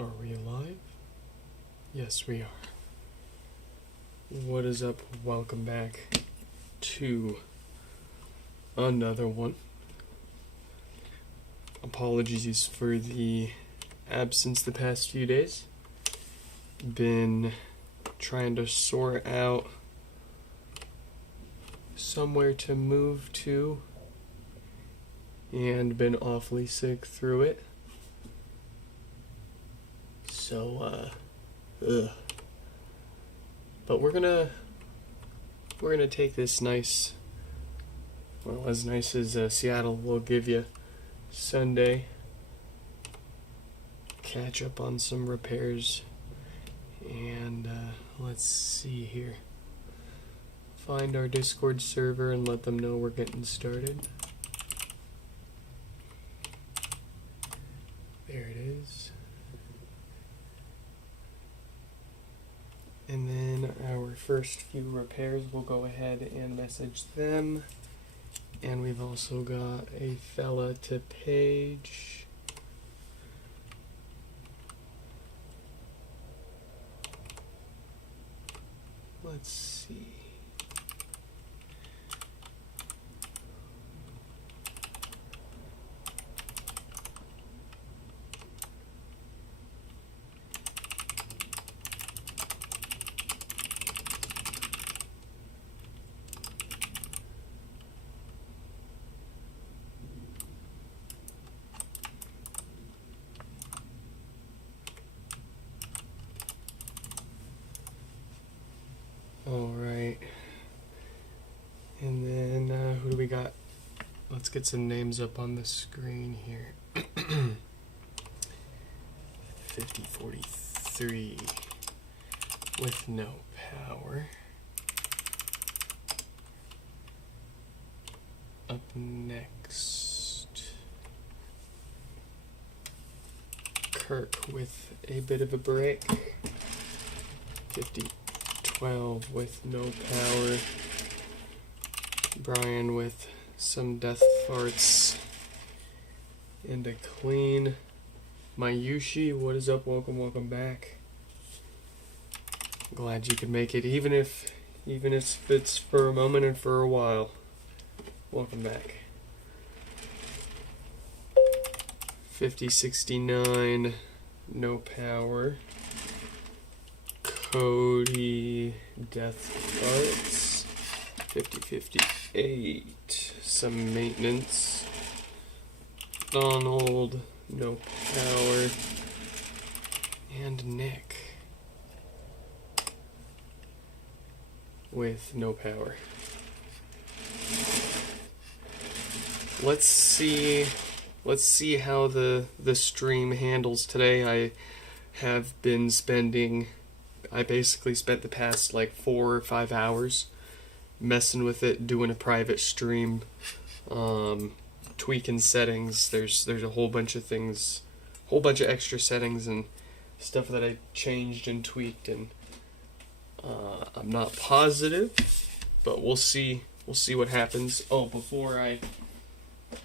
Are we alive? Yes, we are. What is up? Welcome back to another one. Apologies for the absence the past few days. Been trying to sort out somewhere to move to and been awfully sick through it. So, but we're gonna take this nice, well, as nice as Seattle will give you Sunday. Catch up on some repairs, and let's see here. Find our Discord server and let them know we're getting started. There it is. And then our first few repairs, we'll go ahead and message them. And we've also got a fella to page. Let's see. Alright. And then, who do we got? Let's get some names up on the screen here. 5043 with no power. Up next, Kirk with a bit of a break. 5012 with no power. Brian with some death farts and a clean. Mayushi, what is up? Welcome back. Glad you could make it, even if it's for a moment and for a while. Welcome back. 5069, no power. Cody, death farts. 5058, some maintenance. Donald, no power. And Nick with no power. Let's see how the stream handles today. I basically spent the past like 4 or 5 hours messing with it, doing a private stream, tweaking settings. There's a whole bunch of things, whole bunch of extra settings and stuff that I changed and tweaked, and I'm not positive, but we'll see what happens. Oh, before I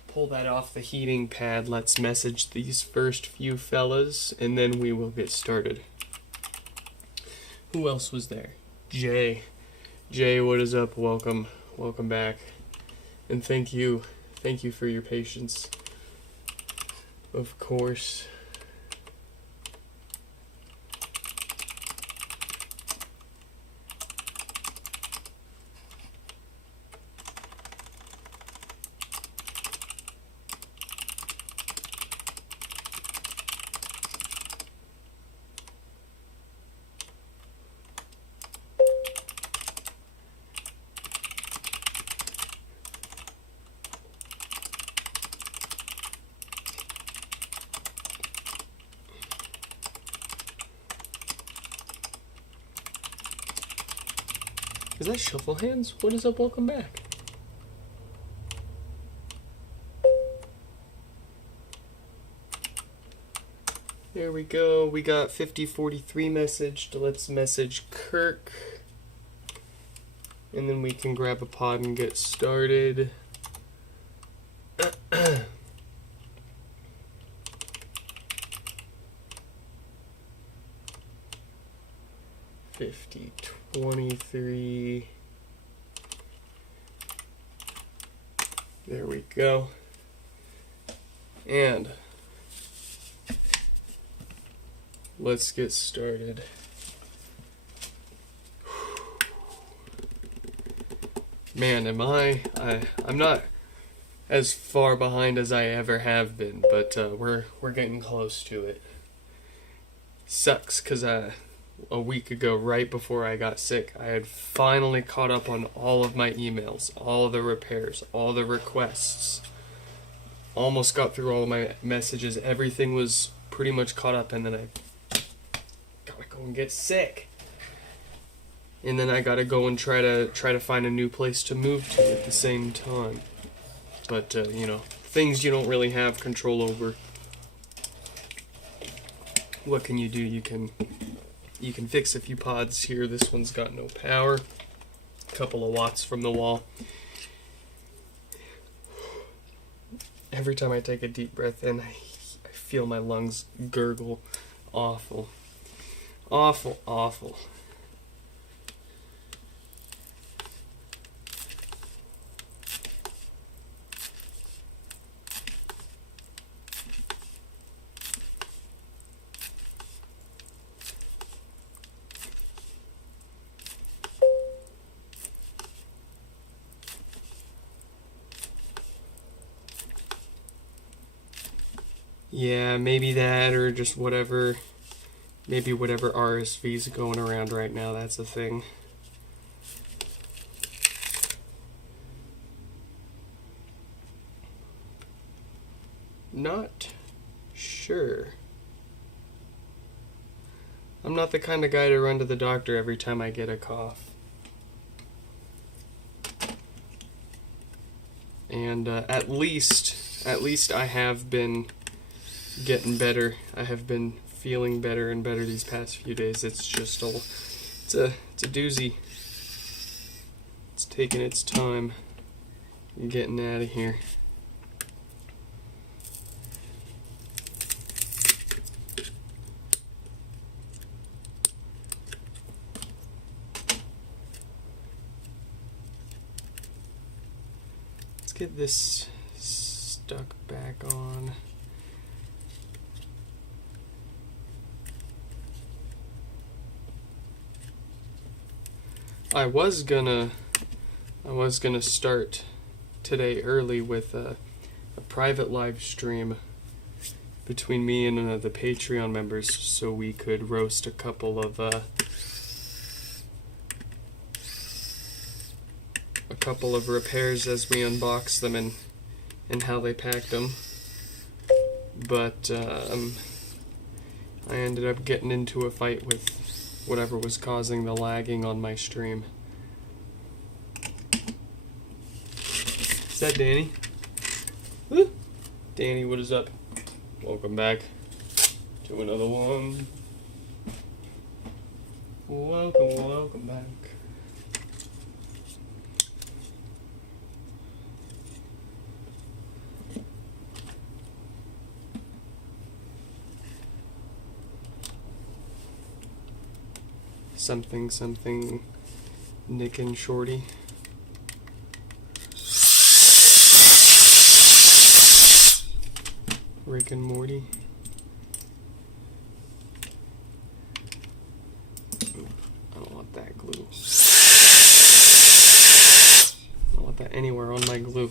pull that off the heating pad, let's message these first few fellas, and then we will get started. Who else was there? Jay, what is up? Welcome back, and thank you for your patience. Of course. Is that Shuffle Hands? What is up? Welcome back. There we go. We got 5043 messaged. Let's message Kirk. And then we can grab a pod and get started. 5023. There we go. And let's get started. Man, I'm not as far behind as I ever have been, but we're getting close to it. Sucks, because a week ago, right before I got sick, I had finally caught up on all of my emails, all the repairs, all the requests. Almost got through all of my messages. Everything was pretty much caught up, and then I gotta go and get sick. And then I gotta go and try to find a new place to move to at the same time. But things you don't really have control over. What can you do? You can fix a few pods here. This one's got no power. A couple of watts from the wall. Every time I take a deep breath in, I feel my lungs gurgle. Awful. Awful, awful. Yeah, maybe that, or just whatever. Maybe whatever RSV's going around right now, that's a thing. Not sure. I'm not the kind of guy to run to the doctor every time I get a cough. And at least I have been getting better. I have been feeling better and better these past few days. It's just it's a doozy. It's taking its time getting out of here. Let's get this stuck back on. I was gonna start today early with a private live stream between me and the Patreon members, so we could roast a couple of repairs as we unbox them and how they packed them. But I ended up getting into a fight with whatever was causing the lagging on my stream. Is that Danny? Woo. Danny, what is up? Welcome back to another one. Welcome back. Something Nick and Shorty. Rick and Morty. Ooh, I don't want that glue. I don't want that anywhere on my glue.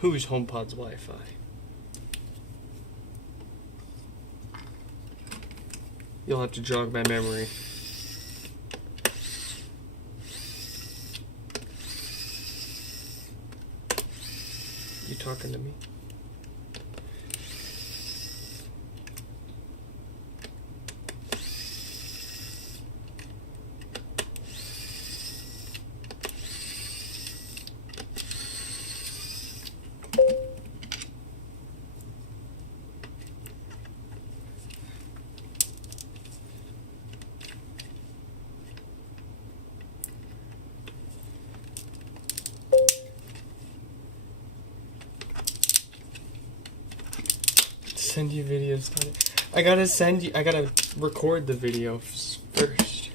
Who's HomePod's Wi-Fi? You'll have to jog my memory. You talking to me? send you videos. I gotta record the video first.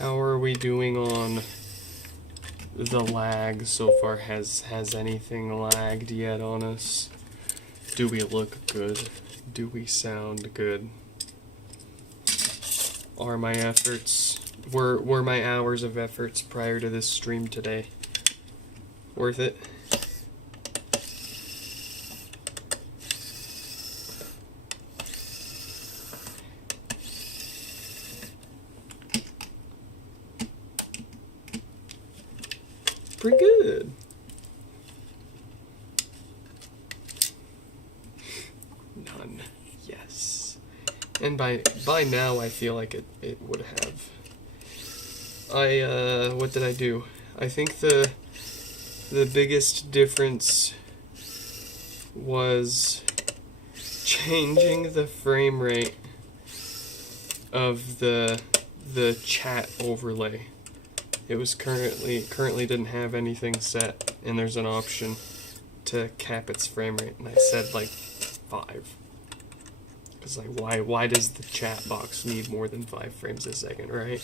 How are we doing on the lag so far? Has anything lagged yet on us? Do we look good? Do we sound good? Are my efforts, were my hours of efforts prior to this stream today worth it? Pretty good. None. Yes. And by now I feel like it would have. What did I do? I think the biggest difference was changing the frame rate of the chat overlay. It was currently didn't have anything set, and there's an option to cap its frame rate, and I said like 5. Cause like why does the chat box need more than 5 frames a second, right?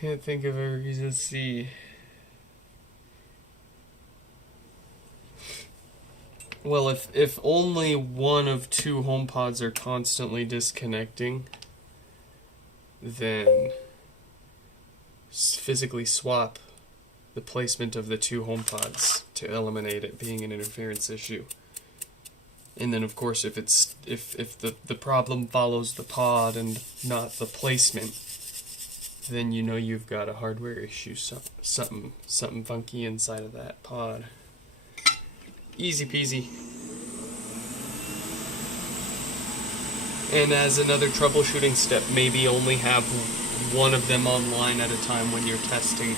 Can't think of a reason to see. Well, if only one of 2 HomePods are constantly disconnecting, then physically swap the placement of the 2 HomePods to eliminate it being an interference issue. And then of course if the problem follows the pod and not the placement, then you know you've got a hardware issue, something funky inside of that pod. Easy peasy. And as another troubleshooting step, maybe only have one of them online at a time when you're testing.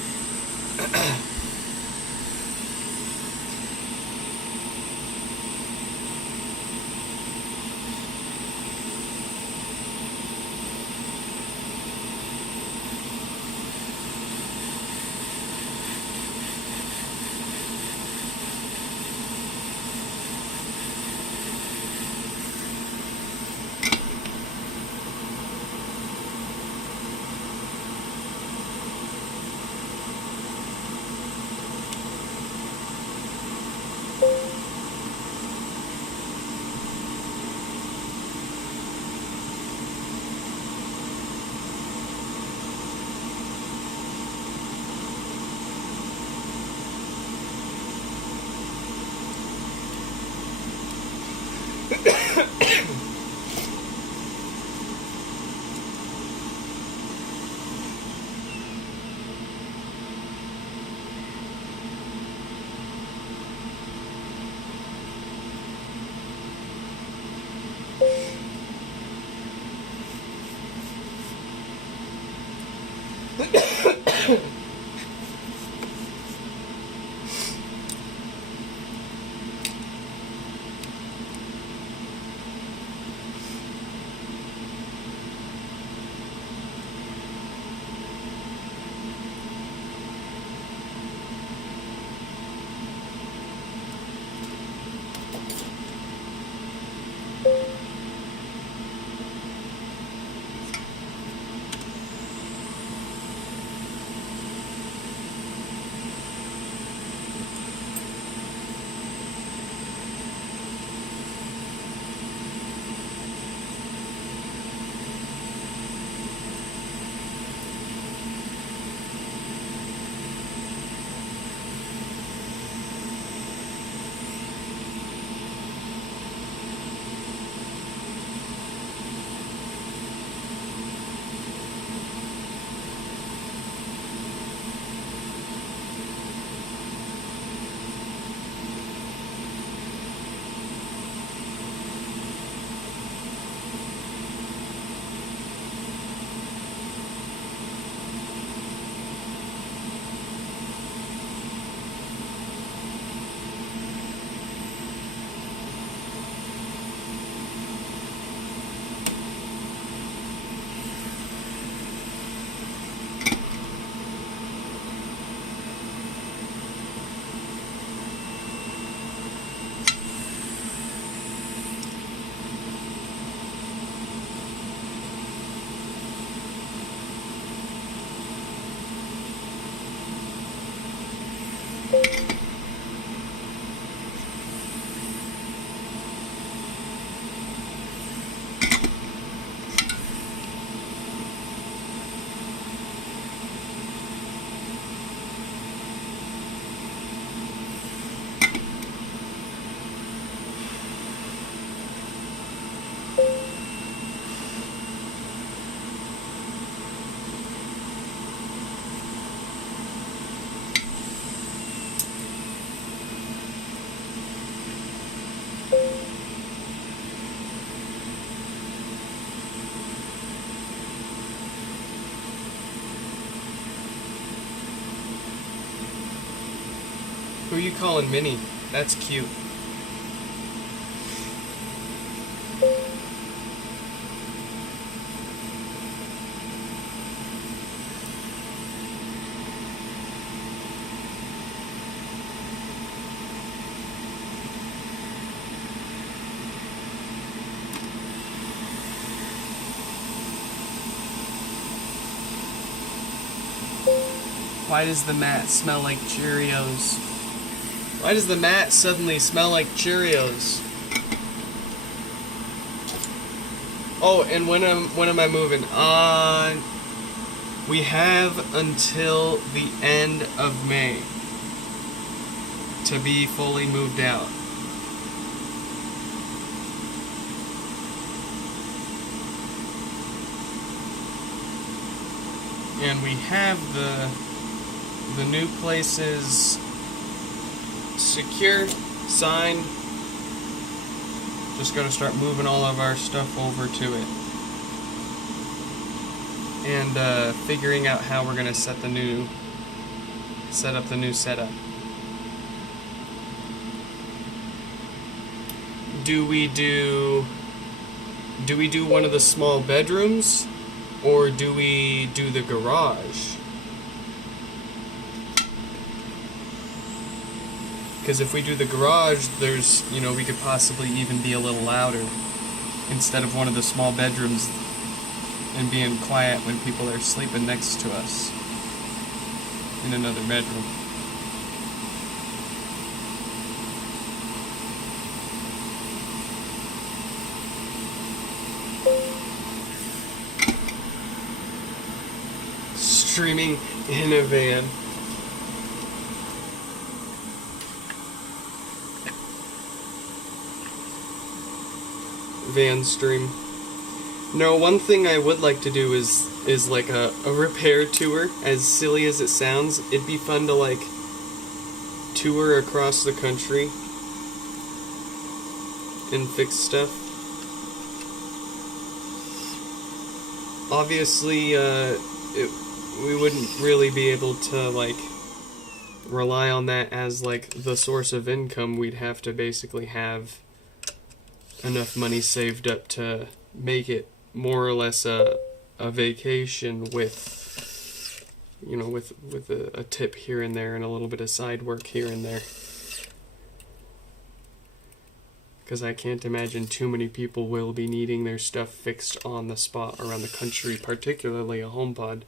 Who you calling Minnie? That's cute. Why does the mat smell like Cheerios? Why does the mat suddenly smell like Cheerios? Oh, and when am I moving? We have until the end of May to be fully moved out. And we have the new places secure, signed. Just got to start moving all of our stuff over to it. And figuring out how we're going to set up the new setup. Do we do one of the small bedrooms, or do we do the garage? Because if we do the garage, there's, we could possibly even be a little louder instead of one of the small bedrooms and being quiet when people are sleeping next to us in another bedroom. Streaming in a van. Van stream. No, one thing I would like to do is like a repair tour. As silly as it sounds, it'd be fun to like tour across the country and fix stuff. Obviously, we wouldn't really be able to like rely on that as like the source of income. We'd have to basically have enough money saved up to make it more or less a vacation with, with a tip here and there and a little bit of side work here and there. Because I can't imagine too many people will be needing their stuff fixed on the spot around the country, particularly a HomePod.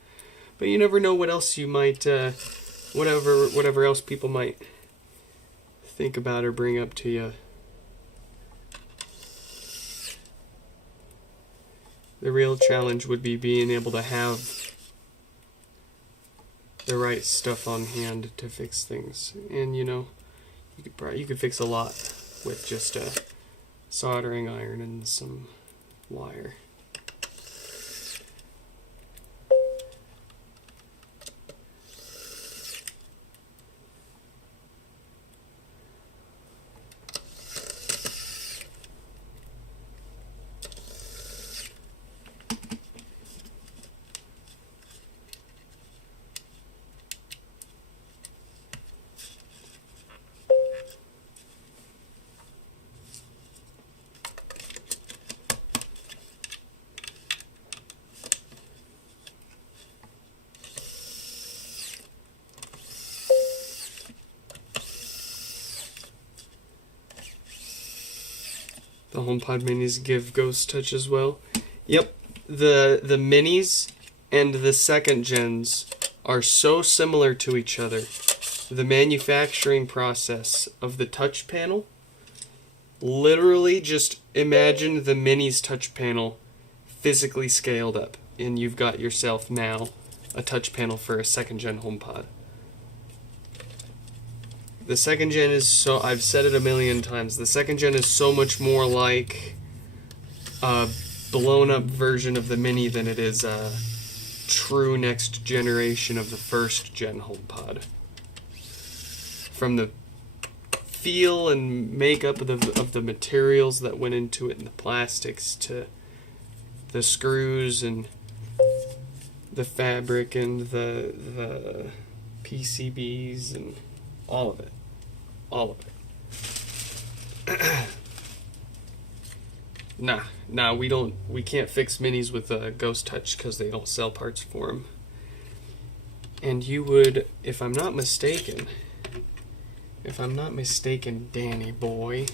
But you never know what else you might, whatever else people might think about or bring up to you. The real challenge would be being able to have the right stuff on hand to fix things. And you could fix a lot with just a soldering iron and some wire. The HomePod minis give ghost touch as well. Yep, the minis and the second gens are so similar to each other. The manufacturing process of the touch panel, literally just imagine the minis touch panel physically scaled up, and you've got yourself now a touch panel for a second gen HomePod. The second gen is so, I've said it a million times, the second gen is so much more like a blown up version of the Mini than it is a true next generation of the first gen HomePod. From the feel and makeup of the materials that went into it and the plastics to the screws and the fabric and the PCBs and all of it. All of it. Nah, we can't fix minis with Ghost Touch because they don't sell parts for them. And you would, if I'm not mistaken, Danny boy,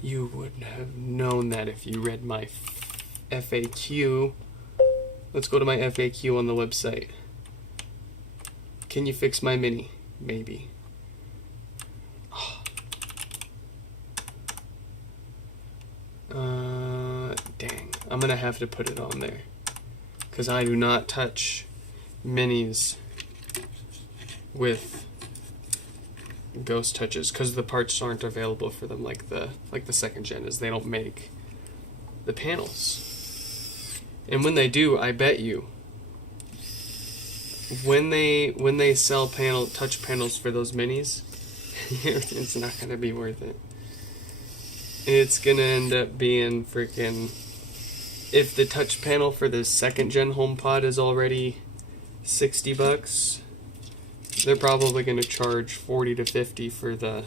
you would have known that if you read my FAQ. Let's go to my FAQ on the website. Can you fix my mini? Maybe. Dang. I'm gonna have to put it on there. Because I do not touch minis with Ghost Touches. Because the parts aren't available for them like the second gen is. They don't make the panels. And when they do, I bet you, when they sell touch panels for those minis, it's not gonna be worth it. It's gonna end up being freaking, if the touch panel for the second gen HomePod is already $60, they're probably gonna charge $40 to $50 for the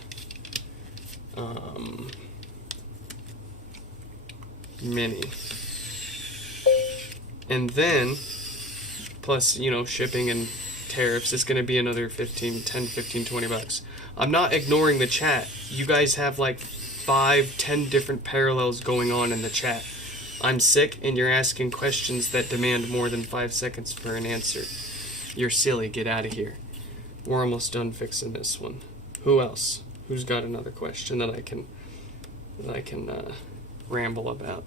mini. And then plus, shipping and tariffs, it's gonna be another $20. I'm not ignoring the chat. You guys have like 5-10 different parallels going on in the chat. I'm sick and you're asking questions that demand more than 5 seconds for an answer. You're silly, get out of here. We're almost done fixing this one. Who else? Who's got another question that I can ramble about?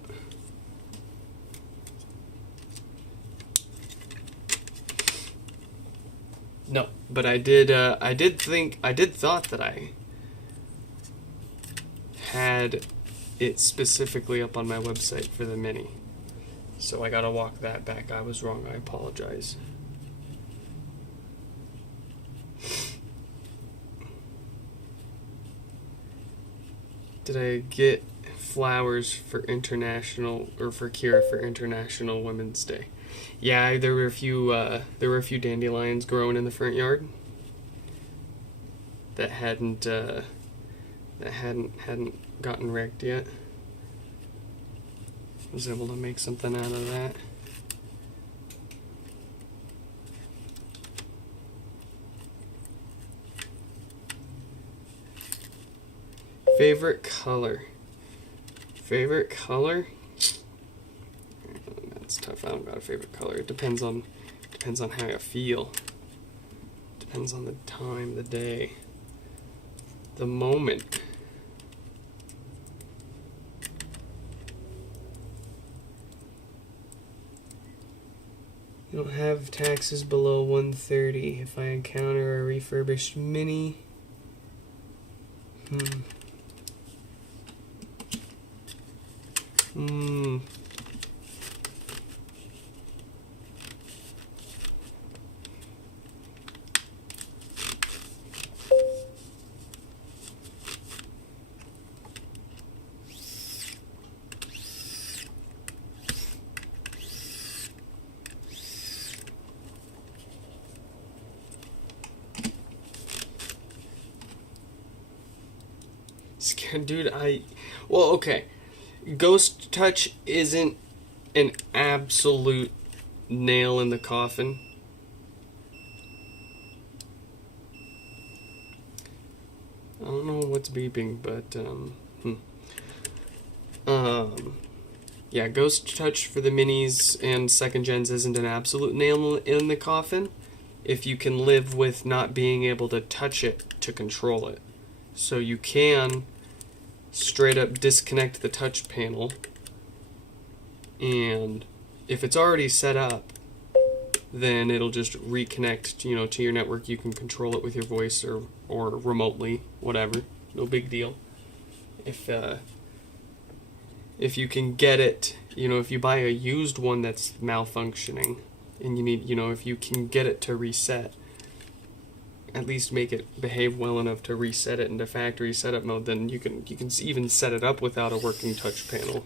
No, but I did thought that I had it specifically up on my website for the mini. So I gotta walk that back. I was wrong, I apologize. Did I get flowers for International, or for Kira for International Women's Day? Yeah, there were a few dandelions growing in the front yard that hadn't gotten wrecked yet. I was able to make something out of that. Favorite color? That's tough. I don't got a favorite color. It depends on how I feel. Depends on the time, the day, the moment. You don't have taxes below 130 if I encounter a refurbished mini. Dude, well, okay. Ghost Touch isn't an absolute nail in the coffin. I don't know what's beeping, but, yeah, Ghost Touch for the minis and second gens isn't an absolute nail in the coffin if you can live with not being able to touch it to control it. So you can straight up disconnect the touch panel, and if it's already set up, then it'll just reconnect, to your network. You can control it with your voice or remotely, whatever. No big deal. If you can get it, if you buy a used one that's malfunctioning, and you need, if you can get it to reset, at least make it behave well enough to reset it into factory setup mode, then you can even set it up without a working touch panel.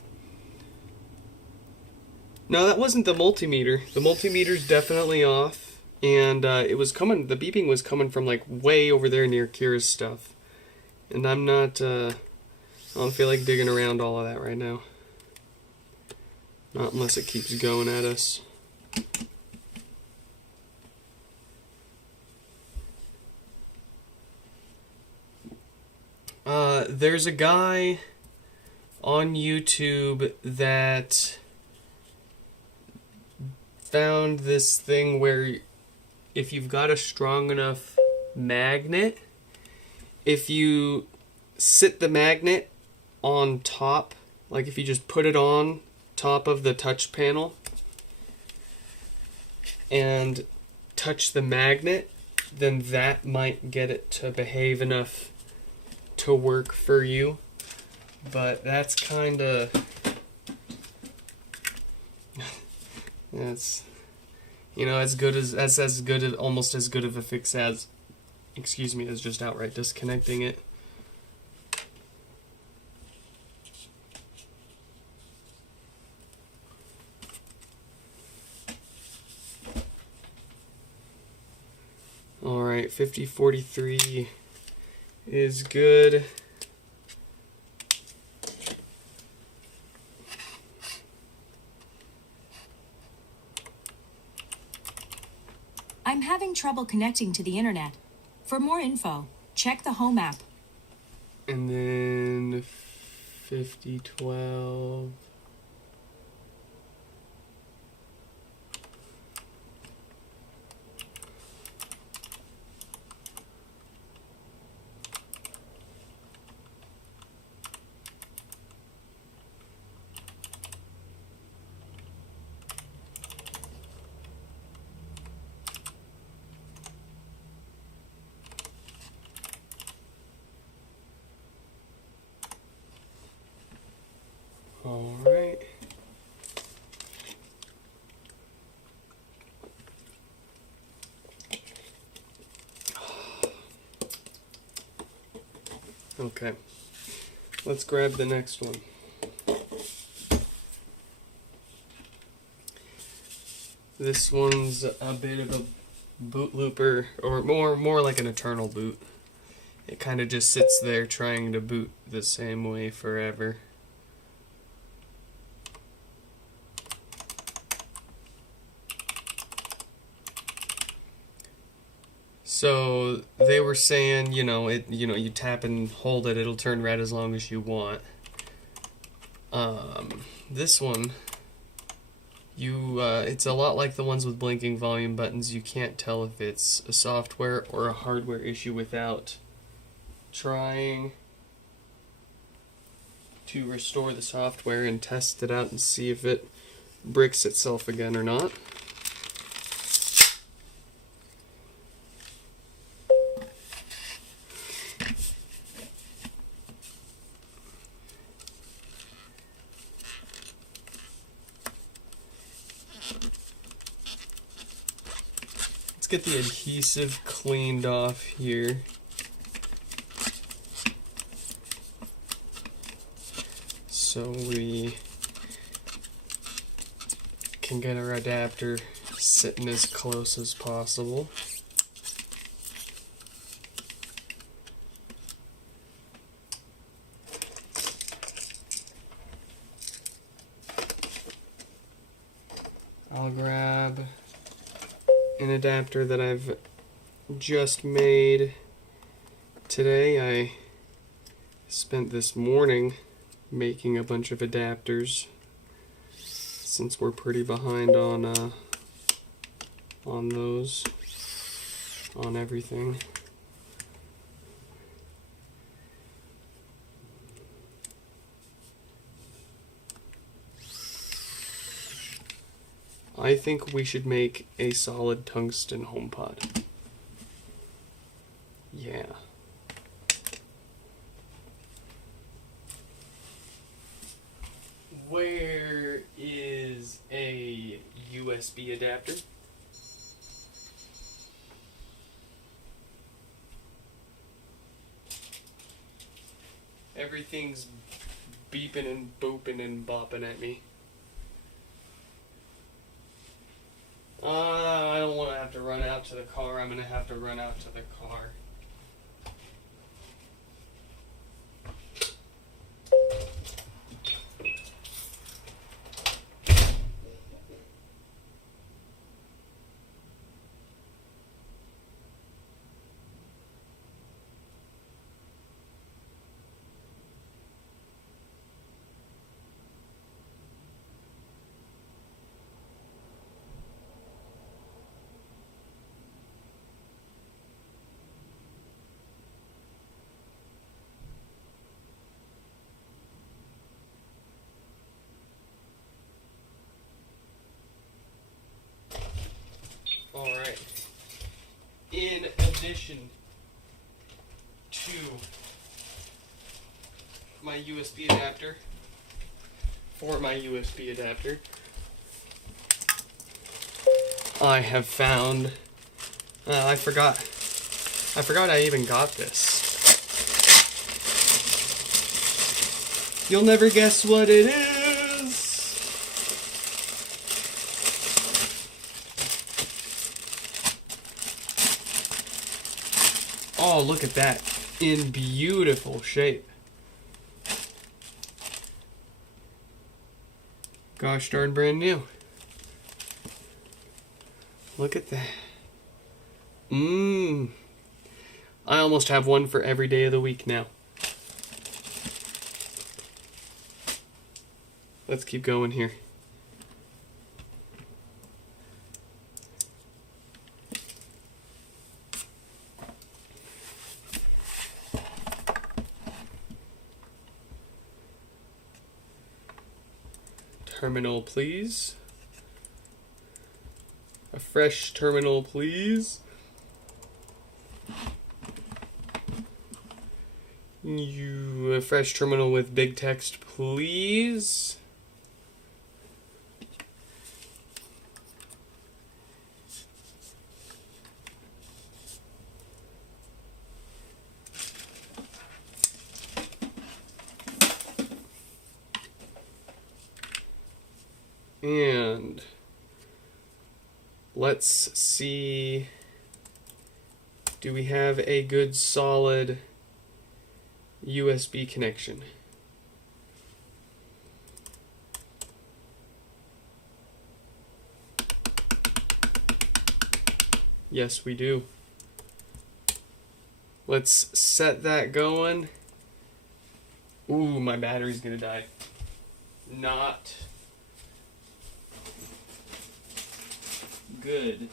No, that wasn't the multimeter. The multimeter's definitely off, and the beeping was coming from like way over there near Kira's stuff, And I'm not, I don't feel like digging around all of that right now. Not unless it keeps going at us. There's a guy on YouTube that found this thing where if you've got a strong enough magnet, if you sit the magnet on top, like if you just put it on top of the touch panel and touch the magnet, then that might get it to behave enough to work for you. But that's kind of, that's, you know, as good as almost as good of a fix as, as just outright disconnecting it. All right, 5043 is good. I'm having trouble connecting to the internet. For more info, check the Home app. And then 5012. All right. Okay. Let's grab the next one. This one's a bit of a boot looper, or more like an eternal boot. It kind of just sits there trying to boot the same way forever. So they were saying, you tap and hold it, it'll turn red as long as you want. This one, it's a lot like the ones with blinking volume buttons. You can't tell if it's a software or a hardware issue without trying to restore the software and test it out and see if it bricks itself again or not. Get the adhesive cleaned off here. So we can get our adapter sitting as close as possible. I'll grab an adapter that I've just made today. I spent this morning making a bunch of adapters since we're pretty behind on those, on everything. I think we should make a solid tungsten HomePod. Yeah. Where is a USB adapter? Everything's beeping and booping and bopping at me. I don't want to have to run out to the car. I'm going to have to run out to the car. connection to my USB adapter. For my USB adapter, I have found. I forgot I even got this. You'll never guess what it is. Oh, look at that. In beautiful shape. Gosh darn brand new. Look at that. I almost have one for every day of the week now. Let's keep going here. Terminal, please. A fresh terminal, please. A fresh terminal with big text, please. And let's see, do we have a good solid USB connection? Yes, we do. Let's set that going. Ooh, my battery's gonna die. Not good.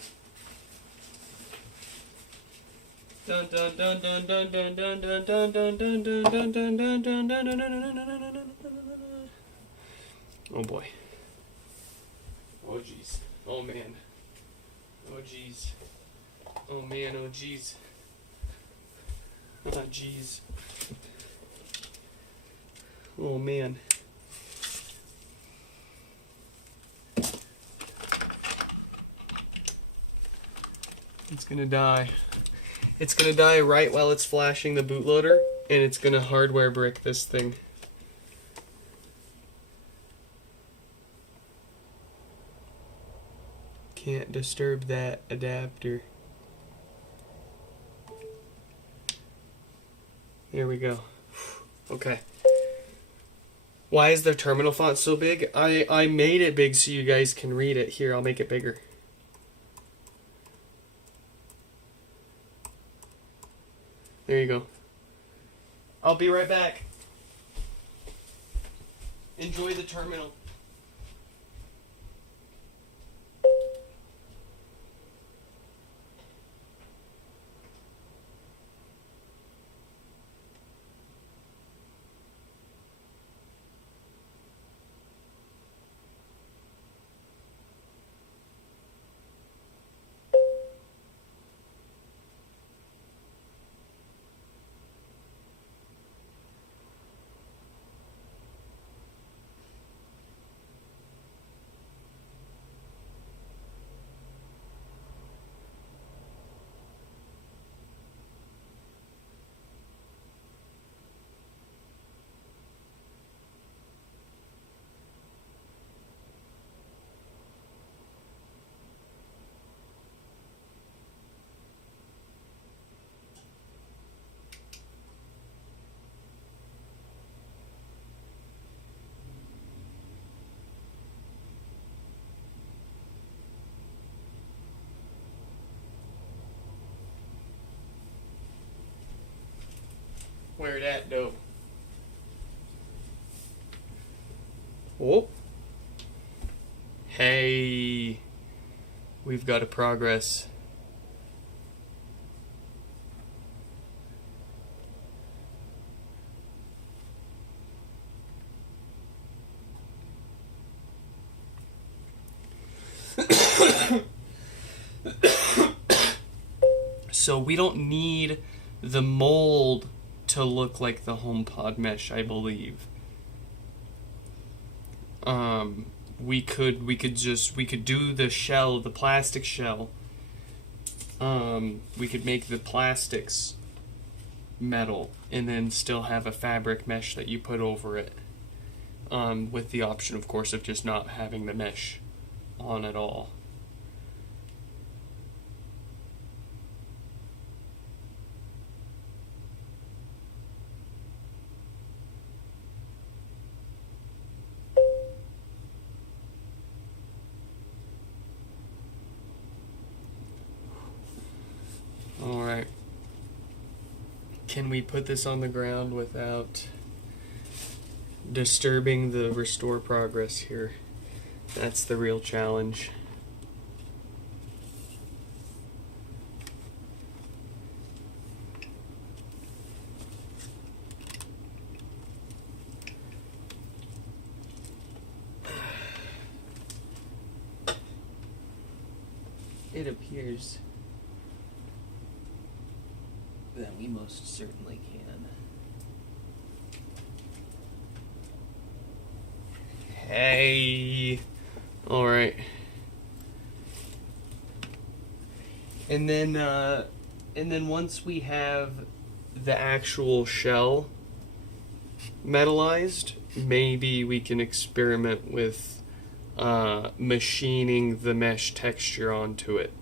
Dun dun dun dun dun dun dun dun dun dun dun dun dun dun dun dun dun dun. Oh boy. Oh jeez. Oh man. Oh jeez. Oh man. Oh jeez. Oh jeez. Oh man. It's gonna die. It's gonna die right while it's flashing the bootloader, and it's gonna hardware brick this thing. Can't disturb that adapter. There we go. Okay. Why is the terminal font so big? I made it big so you guys can read it. Here, I'll make it bigger. There you go. I'll be right back. Enjoy the terminal. Where that though? Oh. Hey. We've got a progress. So we don't need the mold to look like the HomePod mesh, I believe. We could do the shell, the plastic shell. We could make the plastics metal and then still have a fabric mesh that you put over it. With the option, of course, of just not having the mesh on at all. Alright. Can we put this on the ground without disturbing the restore progress here? That's the real challenge. It appears that we most certainly can. Hey. All right. And then once we have the actual shell metallized, maybe we can experiment with machining the mesh texture onto it.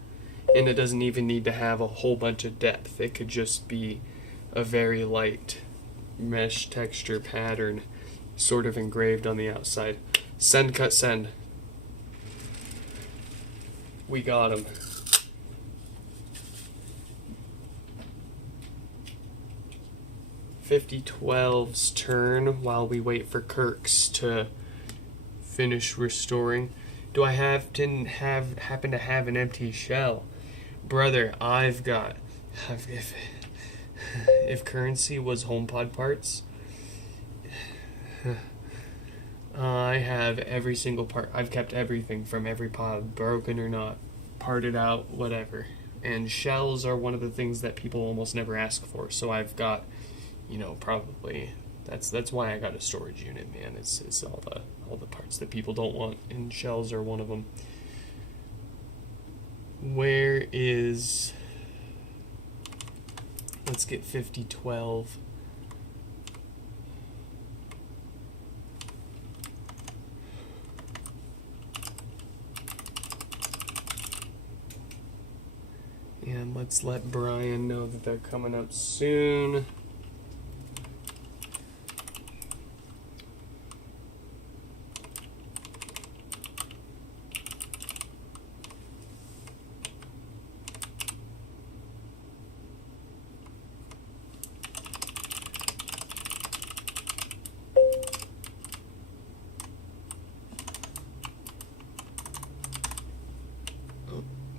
And it doesn't even need to have a whole bunch of depth. It could just be a very light mesh texture pattern sort of engraved on the outside. Send, cut, send. We got him. $5012's turn while we wait for Kirk's to finish restoring. Do I happen to have an empty shell? Brother, if currency was HomePod parts, I have every single part. I've kept everything from every pod, broken or not, parted out, whatever. And shells are one of the things that people almost never ask for. So I've got, probably that's why I got a storage unit, man. It's all the parts that people don't want, and shells are one of them. Where is... Let's get 5012. And let's let Brian know that they're coming up soon.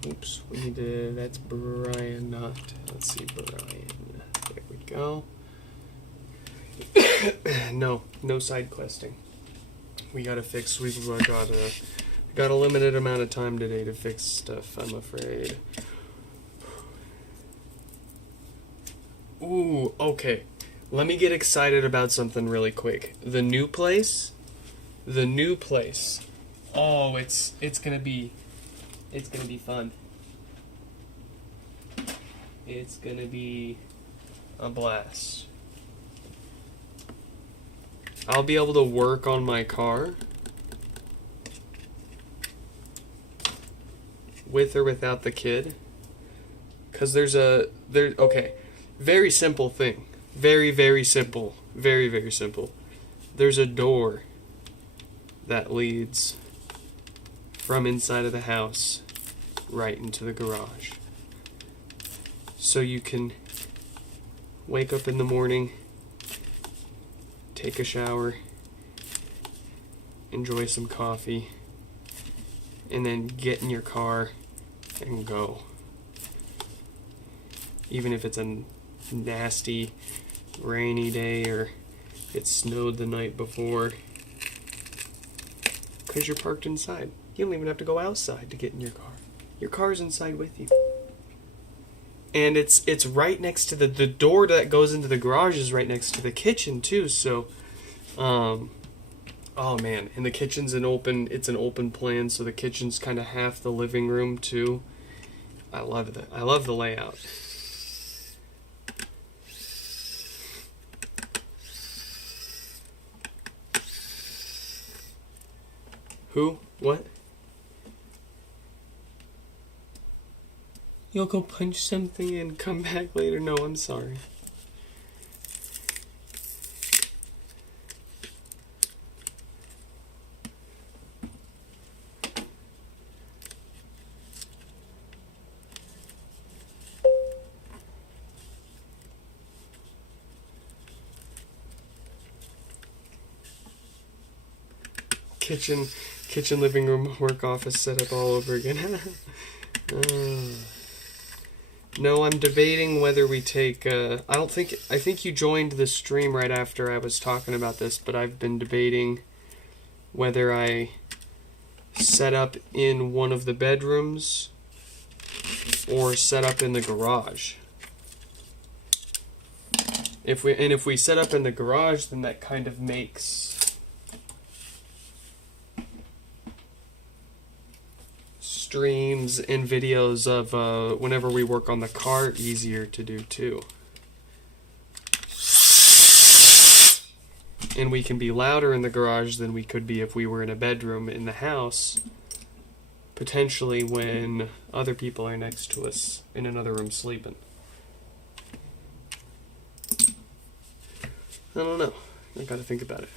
Oops, we need to, that's Brian, not, let's see, Brian, there we go. No side questing. We gotta fix, we've got a limited amount of time today to fix stuff, I'm afraid. Ooh, okay, let me get excited about something really quick. The new place, oh, it's gonna be fun. It's gonna be a blast. I'll be able to work on my car with or without the kid. 'Cause okay, very simple thing. Very, very simple. Very, very simple. There's a door that leads from inside of the house right into the garage. So you can wake up in the morning, take a shower, enjoy some coffee, and then get in your car and go. Even if it's a nasty, rainy day or it snowed the night before, because you're parked inside. You don't even have to go outside to get in your car. Your car's inside with you. and it's right next to the door that goes into the garage is right next to the kitchen too. So, oh man, and the kitchen's an open plan, so the kitchen's kind of half the living room too. I love that. I love the layout. Who? What? You'll go punch something and come back later? No, I'm sorry. Kitchen, living room, work office setup all over again. No, I'm debating whether we take, I think you joined the stream right after I was talking about this, but I've been debating whether I set up in one of the bedrooms or set up in the garage. If we set up in the garage, then that kind of makes streams and videos of whenever we work on the car easier to do too. And we can be louder in the garage than we could be if we were in a bedroom in the house, potentially when other people are next to us in another room sleeping. I don't know. I gotta think about it.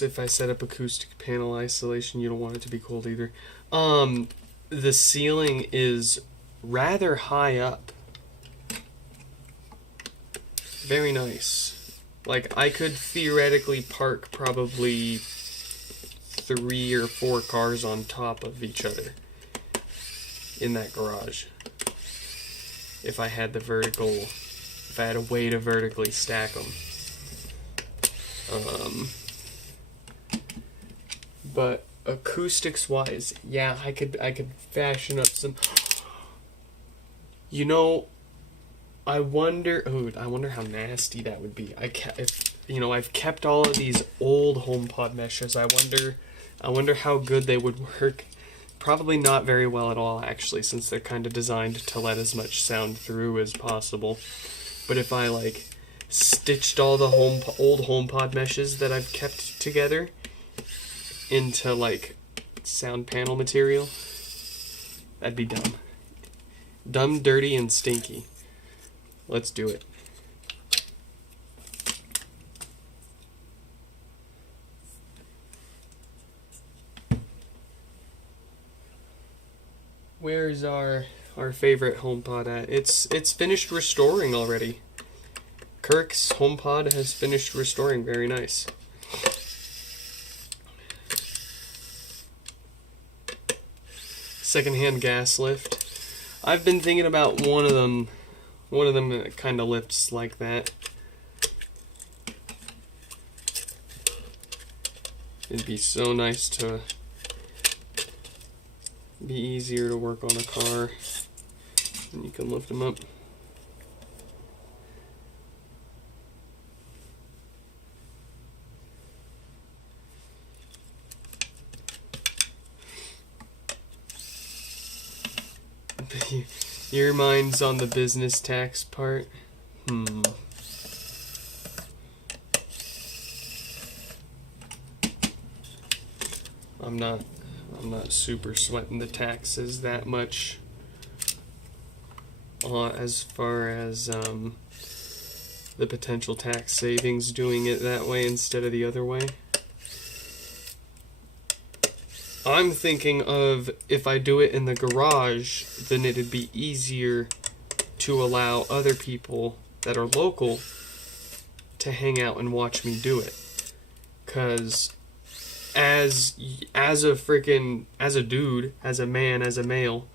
If I set up acoustic panel isolation, you don't want it to be cold either. The ceiling is rather high up. Very nice. Like, I could theoretically park probably 3 or 4 cars on top of each other in that garage. If I had a way to vertically stack them. But acoustics wise, yeah, I could fashion up some. You know, I wonder how nasty that would be. I've kept all of these old HomePod meshes. I wonder how good they would work. Probably not very well at all, actually, since they're kind of designed to let as much sound through as possible. But if I stitched all the old HomePod meshes that I've kept together into sound panel material, that'd be dumb. Dumb, dirty, and stinky. Let's do it. Where's our favorite HomePod at? It's finished restoring already. Kirk's HomePod has finished restoring. Very nice. Secondhand gas lift. I've been thinking about one of them that kind of lifts like that. It'd be so nice to be easier to work on a car, and you can lift them up. Your mind's on the business tax part? I'm not super sweating the taxes that much as far as the potential tax savings doing it that way instead of the other way. I'm thinking of if I do it in the garage, then it'd be easier to allow other people that are local to hang out and watch me do it. 'Cause as a dude, as a man, as a male,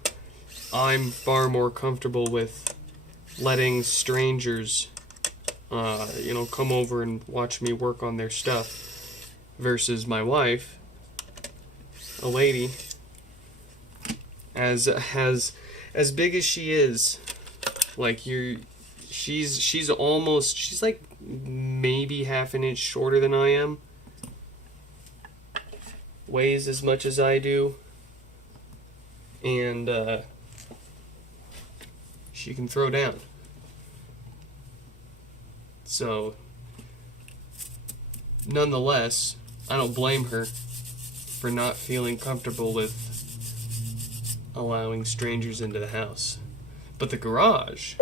I'm far more comfortable with letting strangers, come over and watch me work on their stuff, versus my wife, a lady, as big as she is, like she's like maybe half an inch shorter than I am, weighs as much as I do, and she can throw down. So, nonetheless, I don't blame her for not feeling comfortable with allowing strangers into the house. But the garage,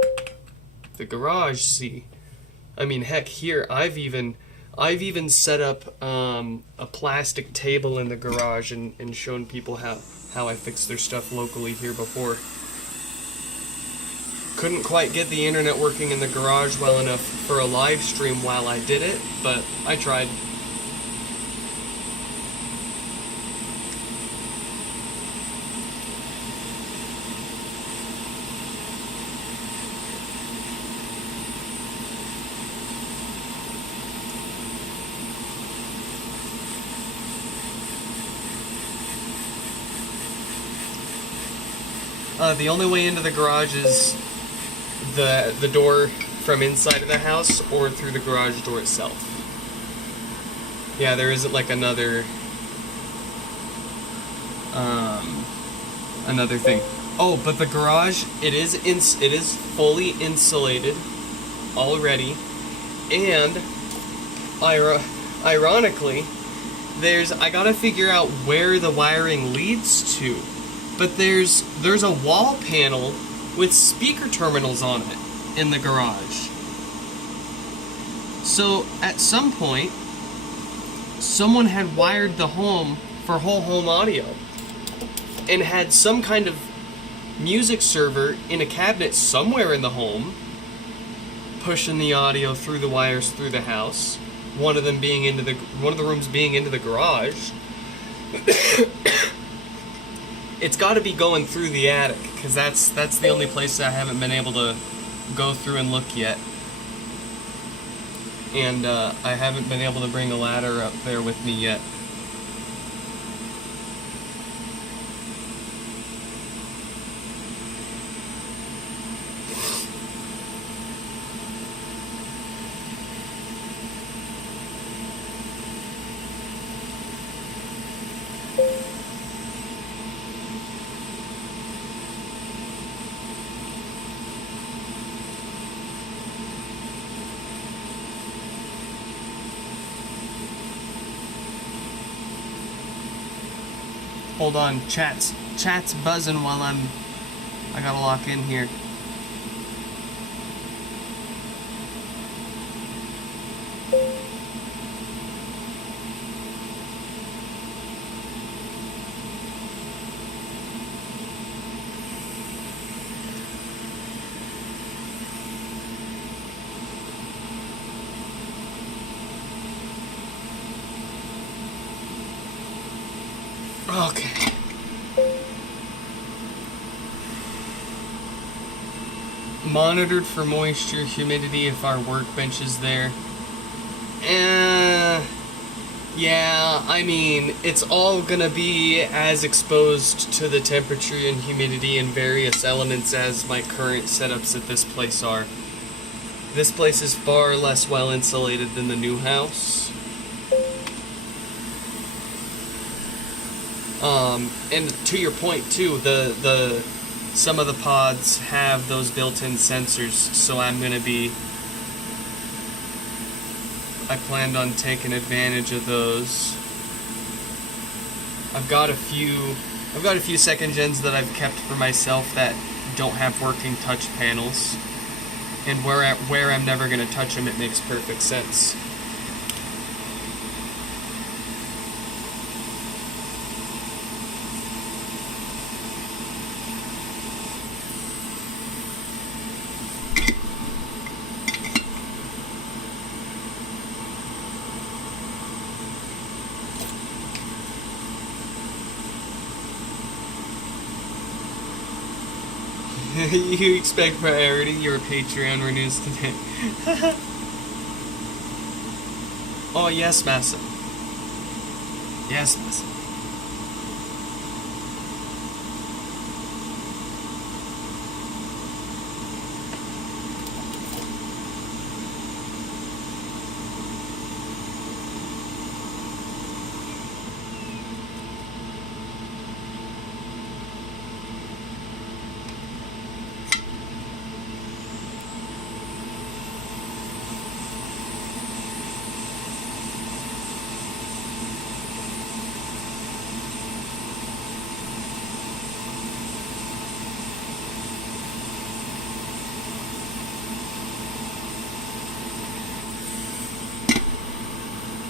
see, I mean, heck, here I've even set up a plastic table in the garage and shown people how I fix their stuff locally here before. Couldn't quite get the internet working in the garage well enough for a live stream while I did it, but I tried. The only way into the garage is the door from inside of the house or through the garage door itself. Yeah, there isn't like another thing. Oh, but the garage, it is fully insulated already, and ironically, I gotta figure out where the wiring leads to. But there's a wall panel with speaker terminals on it in the garage. So at some point, someone had wired the home for whole home audio and had some kind of music server in a cabinet somewhere in the home pushing the audio through the wires through the house. One of the rooms being into the garage. It's got to be going through the attic, because that's the only place I haven't been able to go through and look yet. And I haven't been able to bring a ladder up there with me yet. Hold on, chat's buzzing while I gotta lock in here. Okay. Monitored for moisture, humidity if our workbench is there. Yeah, I mean, it's all gonna be as exposed to the temperature and humidity and various elements as my current setups at this place are. This place is far less well insulated than the new house. And to your point too, some of the pods have those built-in sensors, so I planned on taking advantage of those. I've got a few second gens that I've kept for myself that don't have working touch panels, and where I'm never gonna touch them, it makes perfect sense. You expect priority, your Patreon renews today. Oh, yes, Massa. Yes, Massa.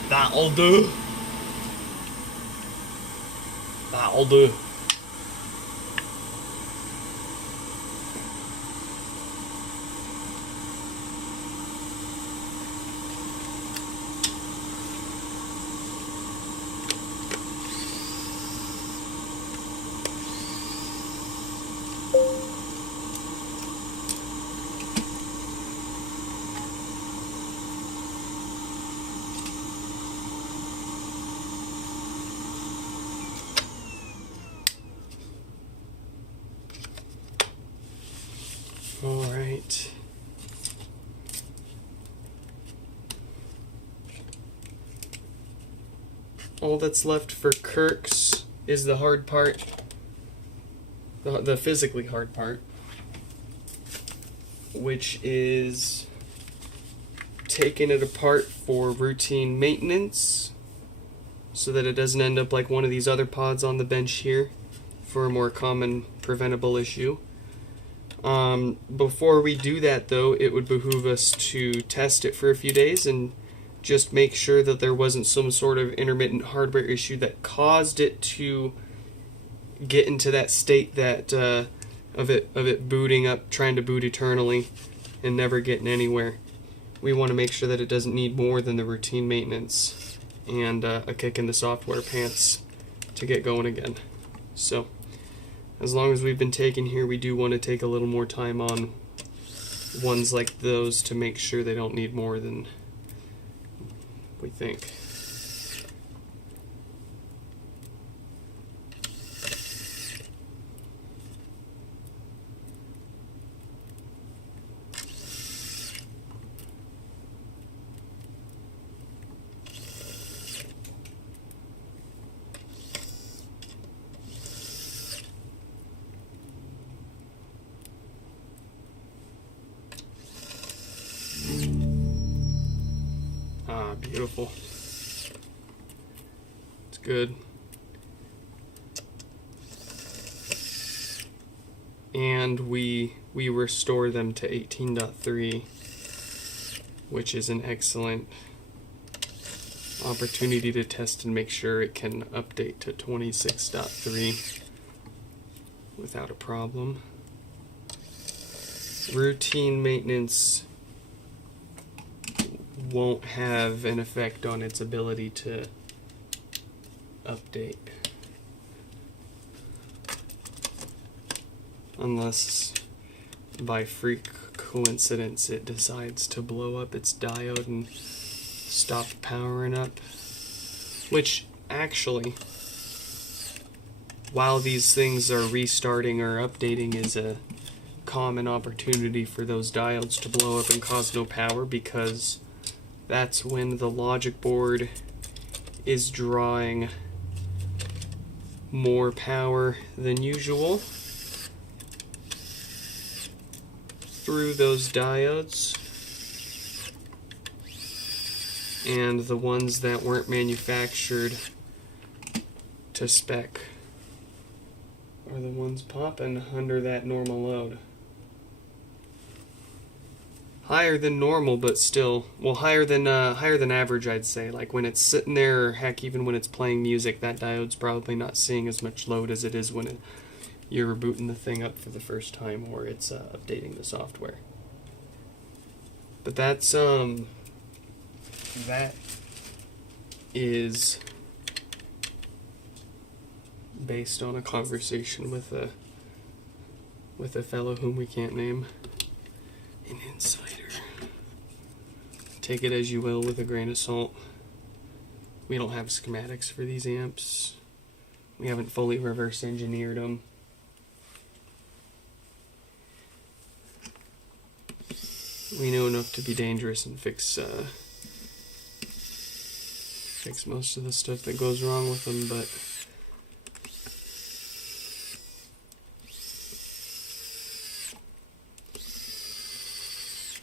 That'll do. That'll do. All right. All that's left for Kirk's is the hard part, the physically hard part, which is taking it apart for routine maintenance so that it doesn't end up like one of these other pods on the bench here for a more common preventable issue. Before we do that, though, it would behoove us to test it for a few days and just make sure that there wasn't some sort of intermittent hardware issue that caused it to get into that state that of it booting up, trying to boot eternally and never getting anywhere. We want to make sure that it doesn't need more than the routine maintenance and a kick in the software pants to get going again. So as long as we've been taking here, we do want to take a little more time on ones like those to make sure they don't need more than we think. Beautiful. It's good. And we restore them to 18.3, which is an excellent opportunity to test and make sure it can update to 26.3 without a problem. Routine maintenance won't have an effect on its ability to update unless by freak coincidence it decides to blow up its diode and stop powering up, which actually, while these things are restarting or updating, is a common opportunity for those diodes to blow up and cause no power, because that's when the logic board is drawing more power than usual through those diodes. And the ones that weren't manufactured to spec are the ones popping under that normal load. Higher than normal, but still, well, higher than average, I'd say. Like when it's sitting there, or heck, even when it's playing music, that diode's probably not seeing as much load as it is when you're rebooting the thing up for the first time, or it's updating the software. But that is based on a conversation with with a fellow whom we can't name. An insider. Take it as you will with a grain of salt. We don't have schematics for these amps. We haven't fully reverse engineered them. We know enough to be dangerous and fix most of the stuff that goes wrong with them, but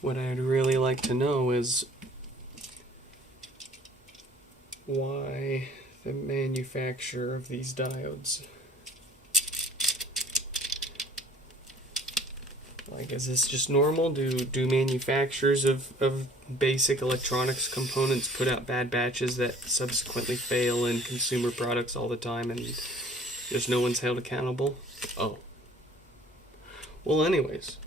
what I'd really like to know is why the manufacturer of these diodes. Like, is this just normal? Do manufacturers of basic electronics components put out bad batches that subsequently fail in consumer products all the time and just no one's held accountable? Oh. Well, anyways.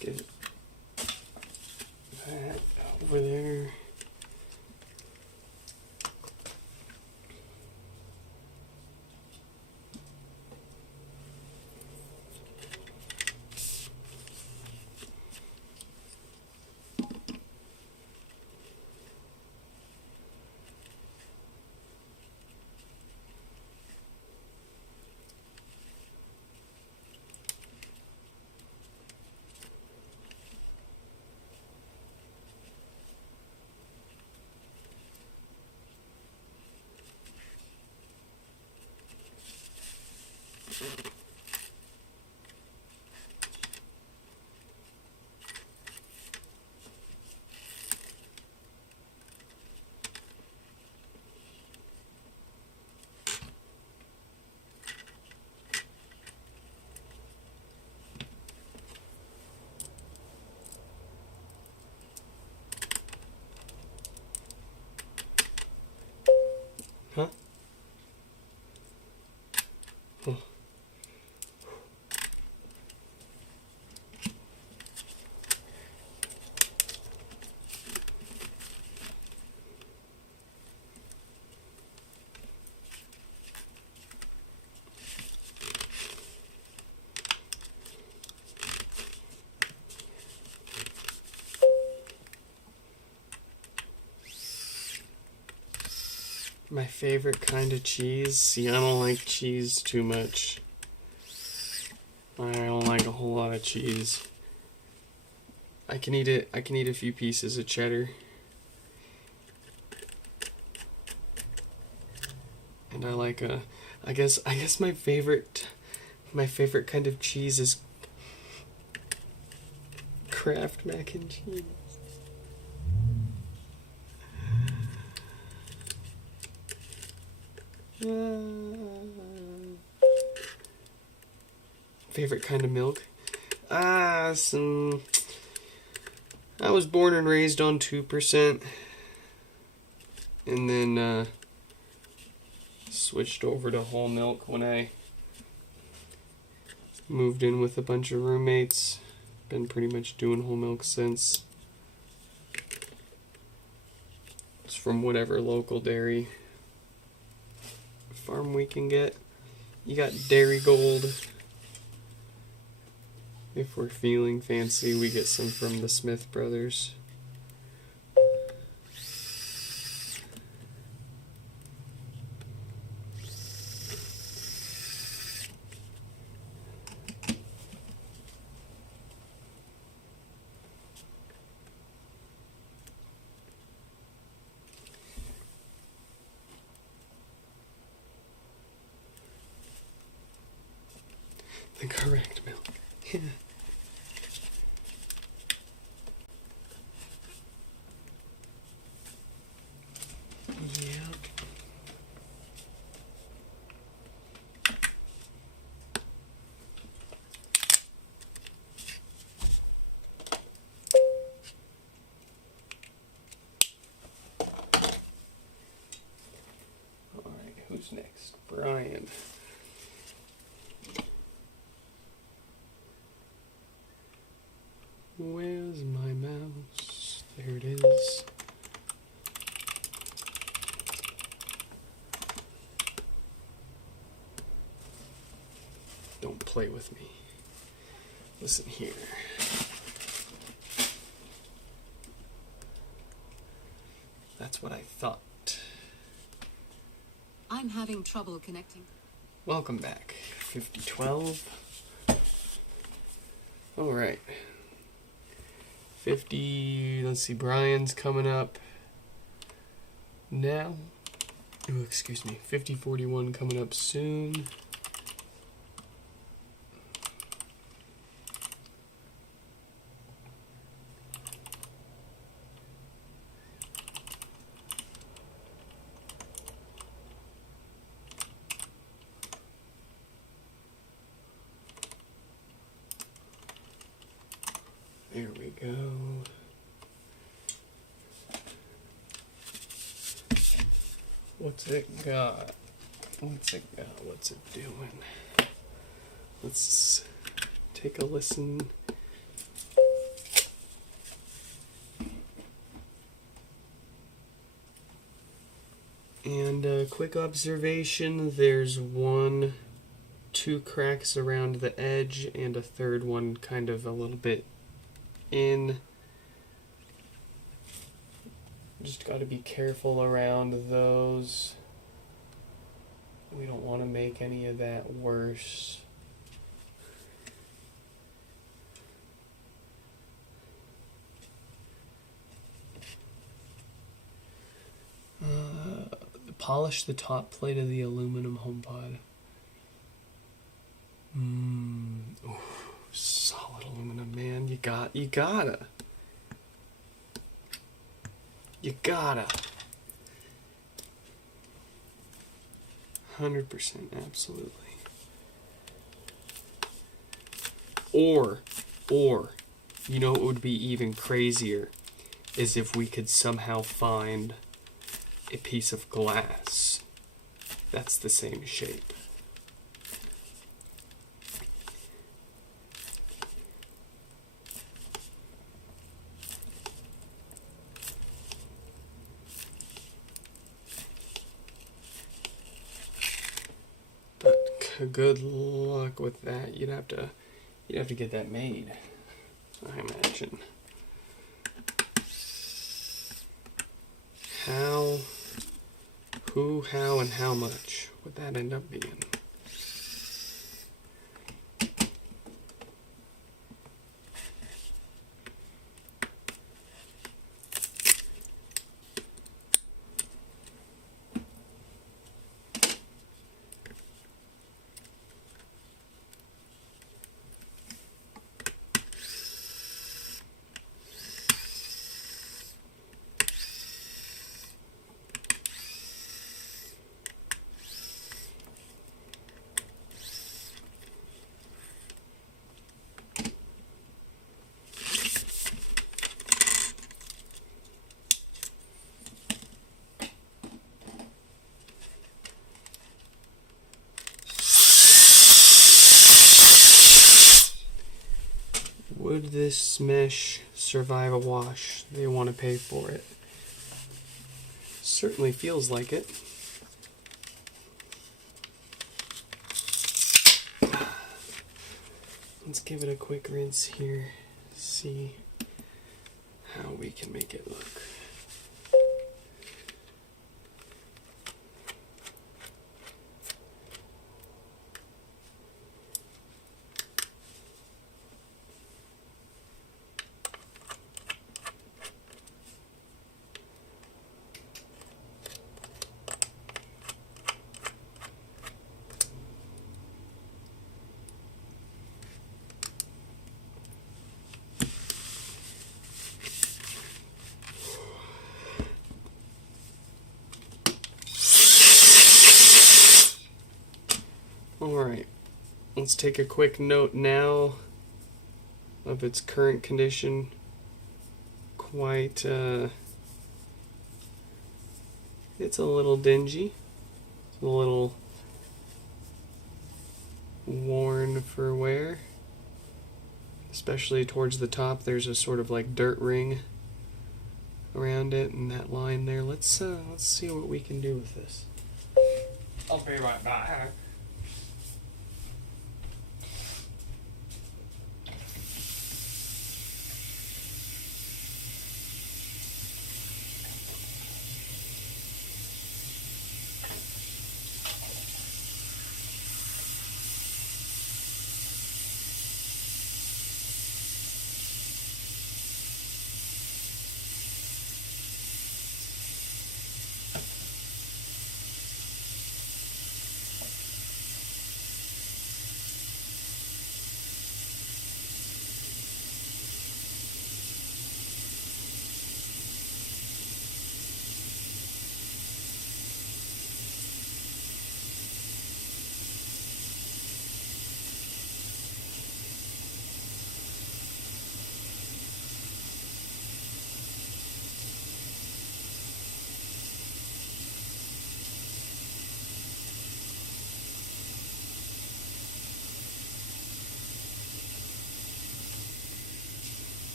Get that over there. Huh? Oh. My favorite kind of cheese? See, I don't like cheese too much. I don't like a whole lot of cheese. I can eat a few pieces of cheddar. And I like I guess my favorite kind of cheese is Kraft mac and cheese. Favorite kind of milk? I was born and raised on 2%, and then switched over to whole milk when I moved in with a bunch of roommates. Been pretty much doing whole milk since. It's from whatever local dairy farm we can get. You got Dairy Gold. If we're feeling fancy, we get some from the Smith Brothers. The correct milk. Yeah. Who's next? Brian. Where's my mouse? There it is. Don't play with me. Listen here. That's what I thought. I'm having trouble connecting. Welcome back. 5012. Alright. 50, let's see, Brian's coming up now. Oh, excuse me. 5041 coming up soon. There we go. What's it got? What's it got? What's it doing? Let's take a listen. And a quick observation, there's two cracks around the edge and a third one kind of a little bit in. Just got to be careful around those. We don't want to make any of that worse. Polish the top plate of the aluminum HomePod. Ooh, solid aluminum, man. You gotta. You gotta. 100%, absolutely. Or, you know what would be even crazier is if we could somehow find a piece of glass that's the same shape. But good luck with that. You'd have to get that made, I imagine. Who, how, and how much would that end up being? Would this mesh survive a wash? They want to pay for it. Certainly feels like it. Let's give it a quick rinse here. See how we can make it look. Alright, let's take a quick note now of its current condition. It's a little dingy. A little worn for wear. Especially towards the top, there's a sort of like dirt ring around it, and that line there. Let's see what we can do with this. I'll be right back.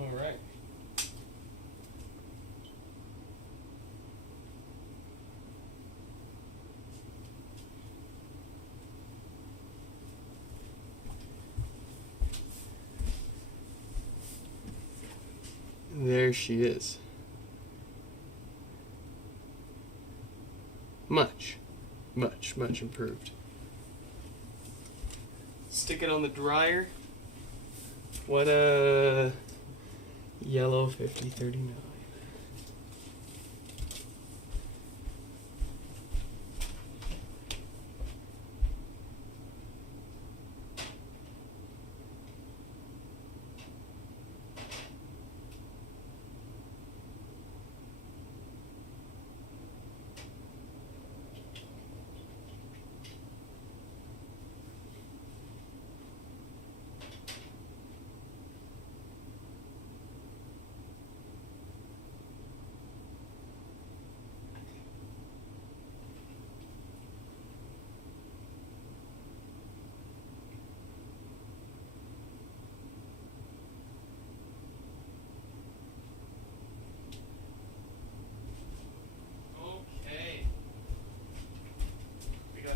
All right. There she is. Much improved. Stick it on the dryer. What a yellow 5039.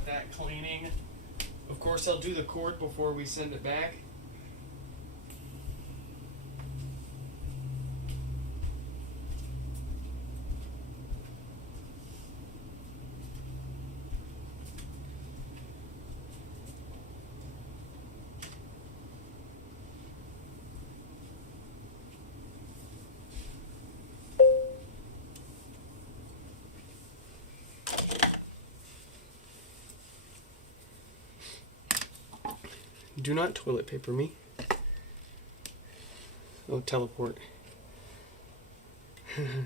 That cleaning. Of course, I'll do the cord before we send it back. Do not toilet paper me. Oh, teleport. Alright,